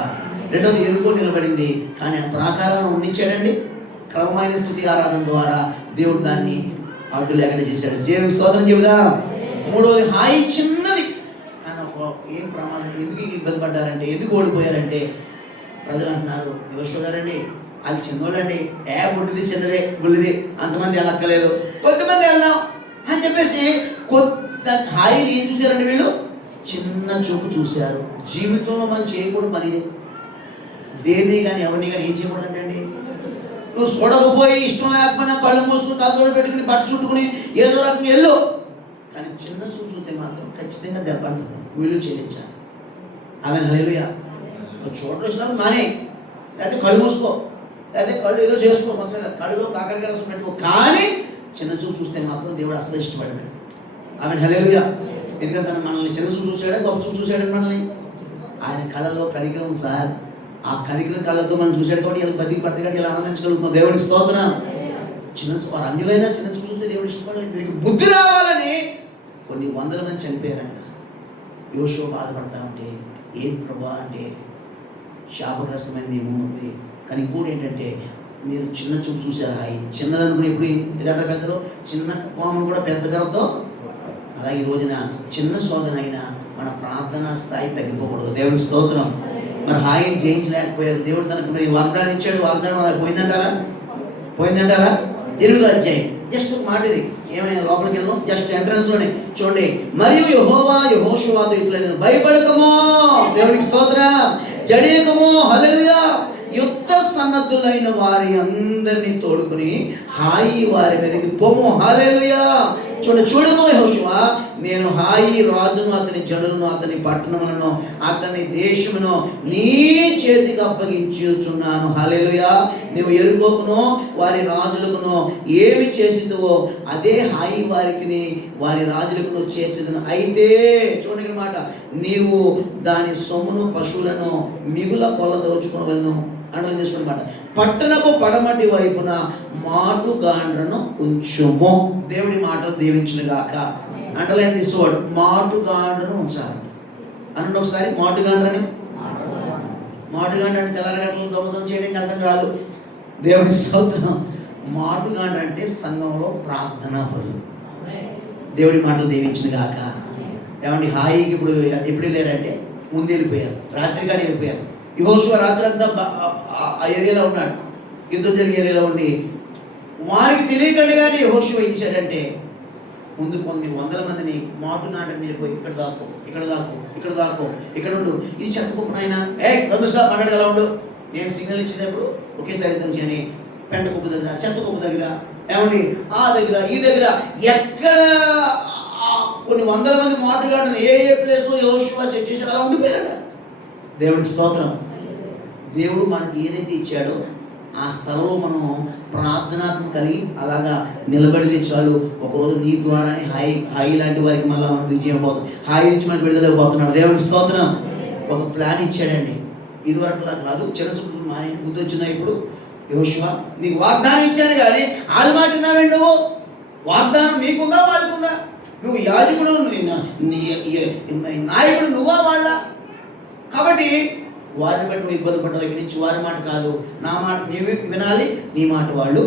రెండోది, ఎరుకో నిలబడింది కానీ ఆ ప్రాకారాలను ఉండించాడండి. క్రమమైన స్థుతి ఆరాధన ద్వారా దేవుడు దాన్ని అడ్డు లేకుండా చేశాడు. దేవునికి స్తోత్రం చెబుదా. మూడోది, హాయి చిన్నది కానీ ఏం ప్రమాదం. ఎందుకు ఇబ్బంది పడ్డారంటే, ఎందుకు ఓడిపోయారంటే ప్రజలు అంటున్నారు, యెహోషువ గారండి అది చిన్నోళ్ళండి, గుడ్డిది చిన్నదే గుళ్ళిది, అంతమంది వెళ్ళక్కలేదు, కొంతమంది వెళ్దాం అని చెప్పేసి హాయిని ఏం చూశారండి వీళ్ళు? చిన్న చూపు చూశారు. జీవితంలో మనం చేయకూడదు పని ఇది. దేన్ని కానీ ఎవరిని కానీ ఏం చేయకూడదంటే అండి, నువ్వు చూడకపోయి ఇష్టం లేకపోయినా కళ్ళు మూసుకుని కళ్ళతో పెట్టుకుని బట్ట చుట్టుకుని ఏదో రకంగా వెళ్ళు, కానీ చిన్న చూపు చూస్తే మాత్రం ఖచ్చితంగా దెబ్బడుతుంది. వీళ్ళు చెల్లించాలి. ఆమె హల్లెలూయా. నువ్వు చూడడం ఇష్టం మానే, లేకపోతే కళ్ళు మూసుకో, లేకపోతే కళ్ళు ఏదో చేసుకో, మొత్తం కళ్ళలో కాకరకాయ రసం పెట్టుకో, కానీ చిన్న చూపు చూస్తే మాత్రం దేవుడు అసలు ఇష్టపడ్డాడు. ఆమె హల్లెలూయా. ఎందుకంటే మనల్ని చిన్న చూపు చూసాడా, గొప్ప చూపు చూసాడని మనల్ని? ఆయన కళ్ళలో కనికరం సార్. ఆ కనికరం కళ్ళతో మనం చూశాడు కాబట్టి ఇలా బతికి పట్టగానే ఇలా ఆనందించగలుగుతాం. దేవుడికి స్తోత్రం. చిన్న వారు అన్యులైనా చిన్న చూపు చూస్తే దేవుడు ఇష్టపడలేదు. వీరికి బుద్ధి రావాలని కొన్ని వందల మంది చనిపోయారంట. యెహోషువ బాధపడతా ఉంటే, ఏం ప్రభా అంటే శాపగ్రస్తమైన నీ ముందు ఉంది. కానీ ఇంకోటి ఏంటంటే, మీరు చిన్న చూపు చూసారు. ఆయన చిన్నదనుకుని ఎప్పుడు ఎదంటే పెద్దలో చిన్న కోమను కూడా పెద్ద గర్వతో, అలాగే ఈ రోజున చిన్న శోధన అయినా మన ప్రార్థనా స్థాయి తగ్గిపోకూడదు. దేవుని స్తోత్రం. మరి హాయిని జయించలేకపోయారు. దేవుడు తనకు మరి వాగ్దానం ఇచ్చాడు. వాగ్దానం అలా పోయిందంటారా? 8వ అధ్యాయం జస్ట్ ఒక మాట, ఇది ఏమైనా లోపలికి వెళ్ళాం, జస్ట్ ఎంట్రన్స్ లోనే చూడండి. మరియు యెహోవా యెహోషువతో ఇట్లా, భయపడకమో, దేవునికి స్తోత్రం, జడియకమో, హల్లెలూయా, యుద్ధ సన్నద్ధులైన వారి అందరినీ తోడుకుని హాయి వారి మీదకి పొమ్ము, హల్లెలూయా. చూడము యెహోషువ, నేను హాయి రాజును, అతని జనులను, అతని పట్టణములను, అతని దేశమును నీ చేతికి అప్పగించుచున్నాను. హల్లెలూయా. నువ్వు ఎరుకోకును వారి రాజులకును ఏమి చేసిందో అదే హాయి వారికి వారి రాజులకు చేసేదను. అయితే చూడండి మాట, నీవు దాని సొమ్మును పశువులను మిగుల కొల్ల దోచుకోవలను అండర్లైన్ చేసుకోనమాట. పట్టణపు పడమటి వైపున మాటుగాండ్రను ఉంచుము. దేవుడి మాటలు దీవించును గాక. అండర్లైన్ దిస్ వర్డ్, మాటుగాండ్రను ఉంచాలి అనండి ఒకసారి. మాటుగాండ్రని, మాటుగాండ్రని తెల్లరగట్టలు దొంగతనం చేయడానికి అర్థం కాదు. దేవుడి స్తోత్రం. మాటుగాండ్ర అంటే సంఘంలో ప్రార్థనా పరులు. దేవుడి మాటలు దీవించును గాక. ఏమండి హాయికి ఇప్పుడు ఎప్పుడు వెళ్ళారంటే ముందు వెళ్ళిపోయారు, రాత్రి కానీ వెళ్ళిపోయారు. యెహోషువ రాత్రి అంతా ఆ ఏరియాలో ఉన్నాడు, యుద్ధం జరిగే ఏరియాలో ఉండి. వారికి తెలియకండి కానీ యెహోషువ ఏం చేశాడంటే ముందు కొన్ని వందల మందిని మాటుగాండ్ర మీద పోయి ఇక్కడ దాక్కో, ఇక్కడ దాక్కో, ఇక్కడ దాక్కో, ఇక్కడ ఉండు, ఇది చెత్తకుప్పు నాయన, రమేష్గా పండగ ఎలా ఉండు, నేను సిగ్నల్ ఇచ్చినప్పుడు ఒకేసారి యుద్ధం చేయని పెంట కుప్పు దగ్గర, చెత్త కుప్పు దగ్గర, ఏమండి ఆ దగ్గర, ఈ దగ్గర, ఎక్కడ కొన్ని వందల మంది మాటుగాండ్రని ఏ ప్లేస్లో యెహోషువ సెట్ చేశాడో అలా ఉండిపోయారట. దేవుడికి స్తోత్రం. దేవుడు మనకి ఏదైతే ఇచ్చాడో ఆ స్థలంలో మనం ప్రార్థనాత్మక కలిగి అలాగా నిలబడితే చాలు. ఒకరోజు నీ ద్వారానే హాయి లాంటి వారికి మళ్ళీ మనకు విజయం పోతుంది, హాయి నుంచి మనకు విడుదల పోతున్నాడు. దేవుడికి స్తోత్రం. ఒక ప్లాన్ ఇచ్చాడండి. ఇదివరకులా కాదు, చిన్నసూపులు మా బుద్ధి వచ్చినాయి. ఇప్పుడు యెహోషువ నీకు వాగ్దానం ఇచ్చాను కానీ ఆలు మాట్లాడినావేంటి నువ్వు? వాగ్దానం నీకుందా వాళ్ళకుందా? నువ్వు యాజకుడు, నాయకుడు నువ్వా వాళ్ళ? కాబట్టి వారిని బట్టి నువ్వు ఇబ్బంది పడ్డావు. ఇక్కడి నుంచి వారి మాట కాదు, నా మాట నీవు వినాలి, నీ మాట వాళ్ళు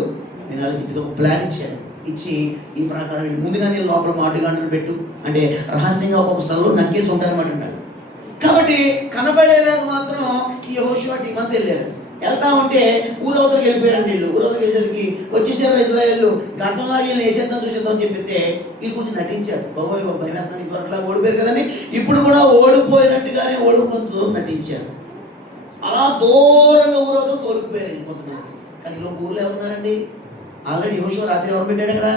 వినాలి చెప్పేసి ఒక ప్లాన్ ఇచ్చాడు. ఇచ్చి ఈ ప్రకారం ముందుగానే లోపల మాటుగాండ్రను పెట్టు అంటే రహస్యంగా ఒక్కొక్క స్థలంలో నక్కేసి ఉంటారన్నమాట అన్నాడు. కాబట్టి కనబడేలాగా మాత్రం ఈ యెహోషువ టీం అంతా వెళ్ళారు. వెళ్తా ఉంటే ఊరవతలకి వెళ్ళిపోయారండి వీళ్ళు. ఊరవతలకి వెళ్ళేసరికి వచ్చేసారు ఇజ్రాయేళ్ళు. గతంలో వీళ్ళు వేసేద్దాం చూసేద్దాం అని చెప్పితే వీళ్ళు కొంచెం నటించారు. బాబోయ్ భయమేస్తాను, ఇంకొకట్లా ఓడిపోయారు కదండి. ఇప్పుడు కూడా ఓడిపోయినట్టుగానే ఓడిపోతుందో నటించారు. అలా దూరంగా ఊరవతలు తోలిపోయారు కొంతమంది. కానీ ఇలా ఊర్లో ఎవరున్నారండి? ఆల్రెడీ యెహోషువ రాత్రి ఎవరు పెట్టాడు అక్కడ?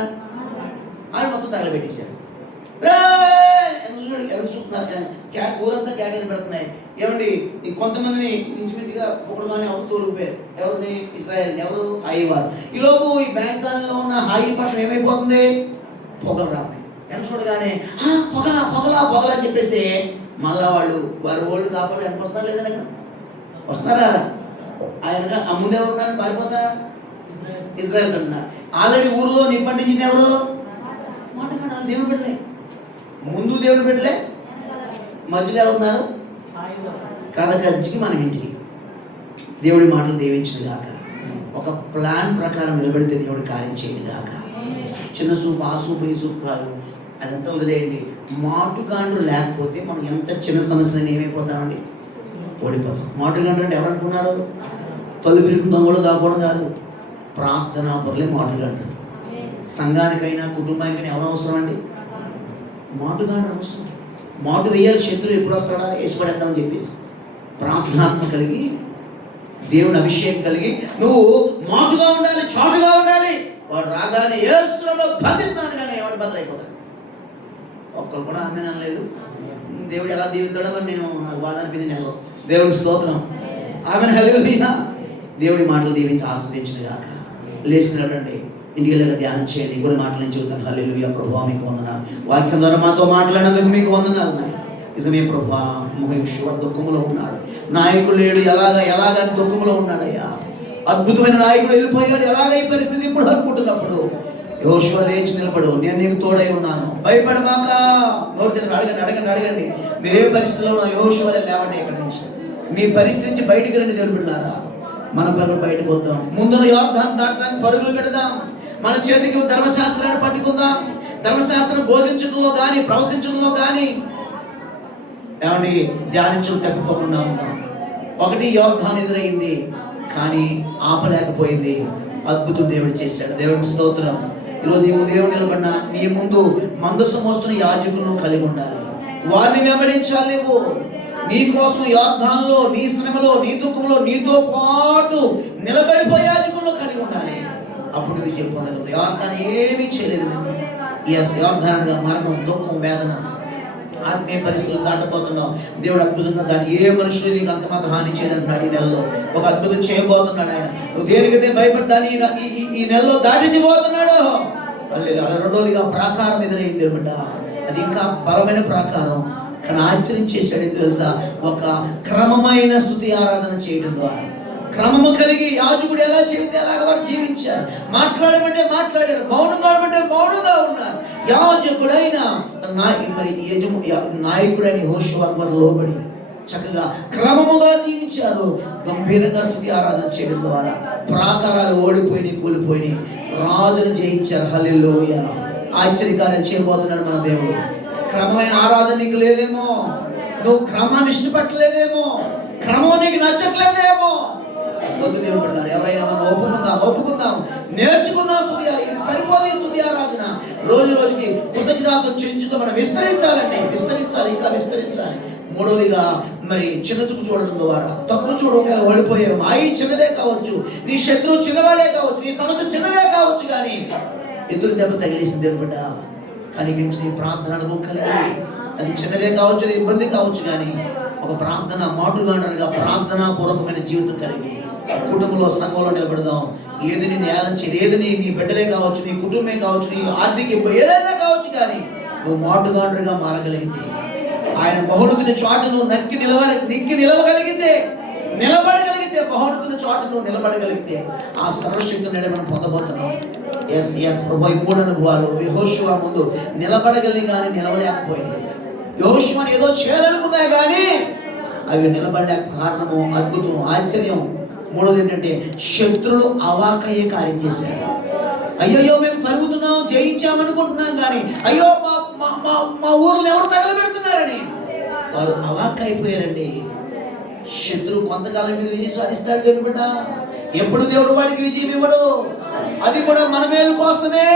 ఆయన మొత్తం తగలబెట్టేశారు. ఊరంతా క్యాకెలు పెడుతున్నాయి. ఏమండి కొంతమందిని ఇంచుమించుగా ఒకడుగానే ఎవరు తోలిపోయారు. ఎవరిని? ఇశ్రాయేల్. ఎవరు? హాయి వారు. ఈలోపు ఈ బ్యాంకాల్లో ఉన్న హాయి పక్షం ఏమైపోతుంది? పొగలు రావాలి. ఎంత చూడగానే పొగలా పొగలా పొగలా అని చెప్పేసి మళ్ళా వారి ఓళ్ళు కాపాడు ఎంత వస్తున్నారు లేదని అక్కడ వస్తున్నారా? ఆయన ఆ ముందు ఎవరు ఉన్నారని పారిపోతారా? ఇజ్రాయేల్ ఉన్నారు. ఆల్రెడీ ఊర్లో నిప్పంటించింది ఎవరు? మాటగాడాలి. దేవుడు పెట్టలే, ముందు దేవుడు పెట్టలే, మధ్యలో ఎవరున్నారు? కథకజ్జికి మన ఇంటికి. దేవుడి మాటలు దీవించును గాక. ఒక ప్లాన్ ప్రకారం నిలబడితే దేవుడు కార్యం చేయను గాక. చిన్న సూపు, ఆ సూపు, ఈ సూపు కాదు, అదంతా వదిలేయండి. మాటుగాండ్రు లేకపోతే మనం ఎంత చిన్న సమస్యలను ఏమైపోతామండి? ఓడిపోతాం. మాటుగాండ్రు అంటే ఎవరు అనుకున్నారు? తలుపు ఇరుకుని దొంగలు దాక్కోవడం కాదు, ప్రార్థనా పరులే మాటుగాండ్రు. సంఘానికైనా కుటుంబానికైనా ఎవరు అవసరం అండి? మాటుగాండ్రు అవసరం. మాటు వేయాలి. శత్రువు ఎప్పుడు వస్తాడా? వేసి పడేద్దామని చెప్పేసి ప్రార్థనాత్మ కలిగి, దేవుని అభిషేకం కలిగి నువ్వు మాటుగా ఉండాలి, చాటుగా ఉండాలి. వాడు రాగానే యేసులో బంధిస్తాను కానీ ఎవడు బదులైపోతాడు. ఒక్కరు కూడా ఆమె అనలేదు. దేవుడు ఎలా దీవిస్తాడో అని నాకు బాధ అనిపింది నెలలో. దేవుడికి స్తోత్రం. ఆమెను హల్లెలూయా. దేవుడి మాటలు దీవించి ఆస్వాదించిన గాక. లేచినటువంటి ఇంటికి వెళ్ళాక ధ్యానం చేయండి. కొన్ని మాటలు నేను చెబుతాను. హల్లెలూయా. ప్రభువా మీకు వందనాలు. వాక్యం ద్వారా మాతో మాట్లాడినందుకు మీకు వందనాలు. నిజమే ప్రభువా. యెహోషువ దుఃఖంలో ఉన్నాడు. నాయకుడు లేడు, ఎలాగని దుఃఖంలో ఉన్నాడయ్యా. అద్భుతమైన నాయకుడు వెళ్ళిపోయాడు. ఎలాగ ఈ పరిస్థితి ఇప్పుడు అనుకుంటున్నప్పుడు యెహోషువ లేచి నిలబడు, నేను నీకు తోడై ఉన్నాను, భయపడమాక. నోరు తిరిగి అడగండి. మీరే పరిస్థితిలో ఉన్న యెహోషువ లేవండి. ఇక్కడి నుంచి మీ పరిస్థితి నుంచి బయటికి రండి. దేవుడు బిడ్డలారా, మన పరుగులు బయటకు వద్దాం. ముందున యోర్దాను దాటడానికి పరుగులు పెడదాం. మన చేతికి ధర్మశాస్త్రాన్ని పట్టుకుందాం. ధర్మశాస్త్రం బోధించడంలో కానీ ప్రవర్తించడంలో కానీ ఏమండి ధ్యానించడం తప్పిపోకుండా ఉంటాం. ఒకటి యోర్దాను ఎదురైంది కానీ ఆపలేకపోయింది. అద్భుతం దేవుడు చేశాడు. దేవుడికి స్తోత్రం. ఈరోజు నీ ముందు దేవుడు నిలబడినా నీ ముందు మందస్సు మోస్తున్న యాజకులను కలిగి ఉండాలి. వారిని వెంబడించాలి. నువ్వు నీ కోసం యోర్దానులో, నీ శ్రమలో, నీ దుఃఖంలో నీతో పాటు నిలబడిపోయే యాజకులను కలిగి ఉండాలి. అప్పుడు విజయం పొందగలరు. యోర్దాను ఏమీ చేయలేదు. యోర్దానుగా మరణం, దుఃఖం, వేదన, ఆత్మీయ పరిస్థితులు దాటపోతున్నావు. దేవుడు అద్భుతంగా దాటి ఏ మనుషులు నీకు అంత మాత్రం హాని చేయదంటున్నాడు. ఈ నెలలో ఒక అద్భుతం చేయబోతున్నాడు ఆయన. నువ్వు దేనికైతే భయపడ్డాని ఈ నెలలో దాటించబోతున్నాడు. రెండోదిగా ప్రాకారం ఎదురైంది బిడ్డ. అది ఇంకా బలమైన ప్రాకారం. కానీ ఆచరించేసాడు తెలుసా? ఒక క్రమమైన స్తుతి ఆరాధన చేయడం ద్వారా, క్రమము కలిగి యాజకుడు ఎలా చెబితే అలాగ వారు జీవించారు. మాట్లాడమంటే మాట్లాడారు, మౌనంగా ఉండమంటే మౌనంగా ఉన్నారు. యాజకుడైన నాయకుడైన యెహోషువకు వారు లోబడి చక్కగా క్రమముగా నియమించారు. గంభీరంగా స్తుతి ఆరాధన చేయడం ద్వారా ప్రాకారాలు ఓడిపోయినాయి, కూలిపోయినాయి, రాజును జయించారు. హల్లెలూయా! ఆశ్చర్యకార్యాలు చేయబోతున్నాడు మన దేవుడు. క్రమమైన ఆరాధన నీకు లేదేమో, నువ్వు క్రమాన్ని ఇష్టపట్టలేదేమో, క్రమం నీకు నచ్చట్లేదేమో. వద్దు దేవుడు అన్నారు. ఎవరైనా మనం ఒప్పుకుందాం, నేర్చుకుందాం. స్తుతి ఇది సరిపోదు. స్తుతి ఆరాధన రోజు రోజుకి కృతజ్ఞతాస్తుతులు చెల్లించుతూ మనం విస్తరించాలండి, ఇంకా విస్తరించాలి. మూడవదిగా మరి చిన్న చూపు చూడడం ద్వారా, తక్కువ చూడక ఓడిపోయాము. అయి చిన్నదే కావచ్చు, నీ శత్రువు చిన్నవాడే కావచ్చు, నీ సమస్య చిన్నదే కావచ్చు, కానీ ఎదురు దెబ్బ తగిలేసింది దేవుడు బిడ్డ. కనిపించి నీ ప్రార్థన అనుభవం కలిగి, అది చిన్నదే కావచ్చు, అది ఇబ్బంది కావచ్చు, కానీ ఒక ప్రార్థన మాటుగాండరుగా ప్రార్థనా పూర్వకమైన జీవితం కలిగి కుటుంబంలో, సంఘంలో నిలబడదాం. ఏది నేను ఏదైనా చేయదు, ఏది నీ బిడ్డలే కావచ్చు, నీ కుటుంబమే కావచ్చు, నీ ఆర్థిక ఏదైనా కావచ్చు, కానీ నువ్వు మాటుగాండరుగా మారగలిగితే, ఆయన బహుమతిని చాటు నువ్వు నిలబడగలిగితే బహుమతిని చాటు నువ్వు నిలబడగలిగితే ఆ సర్వశక్తి నేడు మనం పొందబోతున్నాం. ప్రభు ఈ మూడు అనుభవాలు యెహోషువ ముందు నిలబడగలిగి కానీ నిలవలేకపోయింది. యెహోషువని ఏదో చేయాలనుకున్నాయి కానీ అవి నిలబడలేక కారణము అద్భుతం, ఆశ్చర్యం. మూడోది ఏంటంటే శత్రులు అవాకయ్యే కార్యం చేశారు. అయ్యో మేము తరుగుతున్నాం, జయించామనుకుంటున్నాం, కానీ అయ్యో మా ఊర్లో ఎవరు తగలబెడుతున్నారని వారు అవాక్కైపోయారండి. శత్రువు కొంతకాలం మీద విజయం సాధిస్తాడు దేవుడు బిడ్డ. ఎప్పుడు దేవుడు వాడికి విజయం ఇవ్వడు. అది కూడా మన మేలు కోసమే.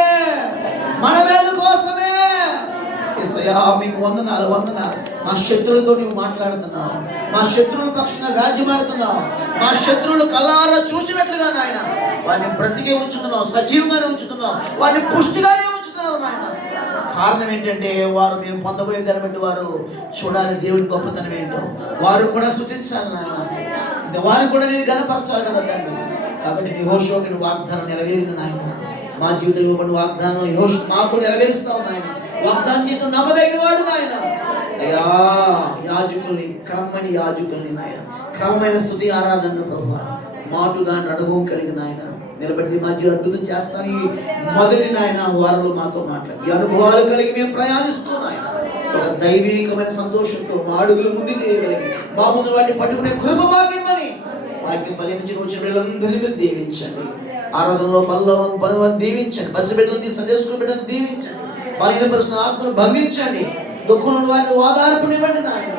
మీకు వందనాలు. మా శత్రువులతో నువ్వు మాట్లాడుతున్నావు, మా శత్రువుల పక్షంగా రాజ్యమాడుతున్నావు, మా శత్రువులు కళ్ళారా చూసినట్లుగా నాయన వారిని బ్రతికే ఉంచుతున్నావు, సజీవంగానే ఉంచుతున్నావు, వారిని పుష్టిగానే ఉంచుతున్నావు నాయన. కారణం ఏంటంటే వారు మేము పొందబోయే దాన్ని బట్టి వారు చూడాలి దేవుడి గొప్పతనం ఏంటో, వారు కూడా స్తుతించాలి నాయన, వారు కూడా నేను గణపరచాలి కదా తండ్రి. కాబట్టి యెహోషువకి నువ్వు వాగ్దానం నెరవేరింది నాయన. మా జీవితం ఇవ్వబడిన వాగ్దానం మాకు నెరవేరుస్తావు నాయన. వాగ్దానం చేసిన నమ్మదగిన వాడు నాయన. అయ్యా యాజకుల్ని నాయన క్రమమైన స్తుతి ఆరాధన ప్రభువ మాటుగా అనుభవం కలిగిన ఆయన నిలబెట్టి మా జీవితం అద్భుతం చేస్తాను. మొదటి నాయన వారంలో మాతో మాట్లాడి ఈ అనుభవాలు కలిగి మేము ప్రయాణిస్తూ నాయన ఒక దైవికమైన సంతోషంతో మా అడుగులు ముందుకు వేయగలిగి మా ముందు వాటిని పట్టుకునే కృప భాగ్యమని వాక్యం ఫలించి వచ్చిన వీళ్ళందరినీ మీరు దీవించండి. ఆరాధనలో బల్లో దీవించండి. బస్సు బిడ్డలు సండే స్కూల్ బిడ్డలు దీవించండి. బలహీన పరిస్థితులను ఆత్మను బంధించండి. దుఃఖంలో వారిని ఓదార్పునివ్వండి నాయన.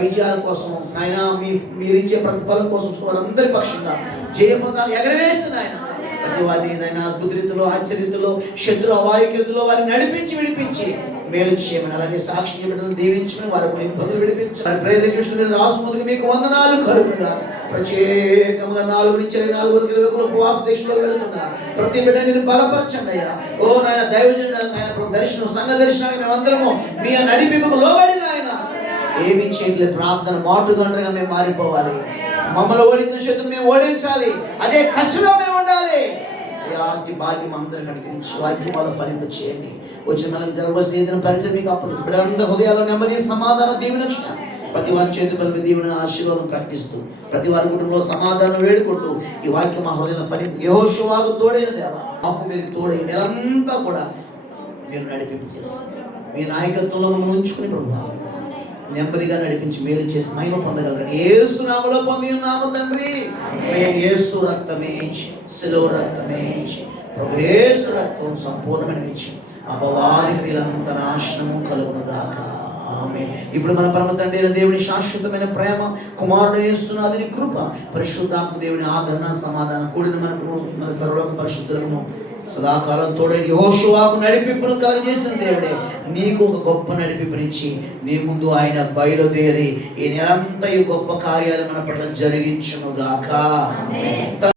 విజయాల కోసం ఆయన మీరు ఇచ్చే ప్రతిఫలం కోసం వారందరి పక్షంగా జయపద ఎగరవేసిన ఆయన ప్రతి వారిని ఆయన అద్భుత రీతిలో, ఆశ్చర్యతలో, శత్రు అవాయకతలో వారిని నడిపించి విడిపించి మేలు చేయమని, అలాగే సాక్షి బిడ్డలను దీవించుకుని వారికి పదులు విడిపించాలి. ప్రేరేకృష్ణుడు రాసుకుందుకు మీకు వందనాలు కలుగుగా. ప్రత్యేకంగా 4 నుంచి 24 వరకు ఉపవాస దీక్షలో వెళుతున్నారు. ప్రతి బిడ్డ మీరు బలపరచండి అయ్యా. ఓ నాయన దైవజన దర్శనం, సంఘ దర్శనానికి మేమందరము మీ నడిపింపుకు లోబడిన ఆయన ఏమీ చేయట్లేదు. ప్రార్థన మాటుగంటగా మేము మారిపోవాలి. మమ్మల్ని ఓడించిన శత్రువుని మేము ఓడించాలి. అదే కసిలో మేము ఉండాలి. అలాంటి భాగ్యం అందరికీ అనుగ్రహించి వాక్యం వాళ్ళు ఫలింప చేయండి. వచ్చిన మనకి జరగవలసిన ఏదైనా పరిచయం మీకు అప్పగిస్తూ బిడ్డలందరూ హృదయాల్లో నెమ్మది, సమాధానం, దీవెన ప్రతి వారి చేతి బలి దీవెన ఆశీర్వాదం ప్రకటిస్తూ ప్రతి వారి కుటుంబంలో సమాధానం వేడుకుంటూ ఈ వాక్యం మా హృదయంలో ఫలింపు యెహోషువకు తోడైన దేవా మాకు మీరు తోడైన నెలంతా కూడా మీరు నడిపింపు చేస్తారు. మీ నాయకత్వంలో మమ్మల్ని ఉంచుకుని ప్రభువా నెమ్మదిగా నడిపించి మేలు చేసి మహిమ పొందగలరని యేసు నామములో పొంది ఉన్నాము తండ్రి. యేసు రక్తమే శిలువ రక్తమే ప్రభు యేసు రక్తం సంపూర్ణమైన విజయం అపవాది క్రియలంత నాశనము కలుగునుగాక. ఆమేన్. ఇప్పుడు మన పరమ తండ్రి అయిన దేవుని శాశ్వతమైన ప్రేమ, కుమారుడు యేసునాథుని కృప, పరిశుద్ధాత్మ దేవుని ఆదరణ, సమాధానం కూడిన మన సర్వలోక పరిశుద్ధులను సదాకాలం తోడై యెహోషువకు నడిపింపును కలుగజేసిన దేవుడే నీకు ఒక గొప్ప నడిపింపునిచ్చి నీ ముందు ఆయన బయలుదేరి ఈ నెలంతా ఈ గొప్ప కార్యాలు మన పట్ల జరిగించును గాక.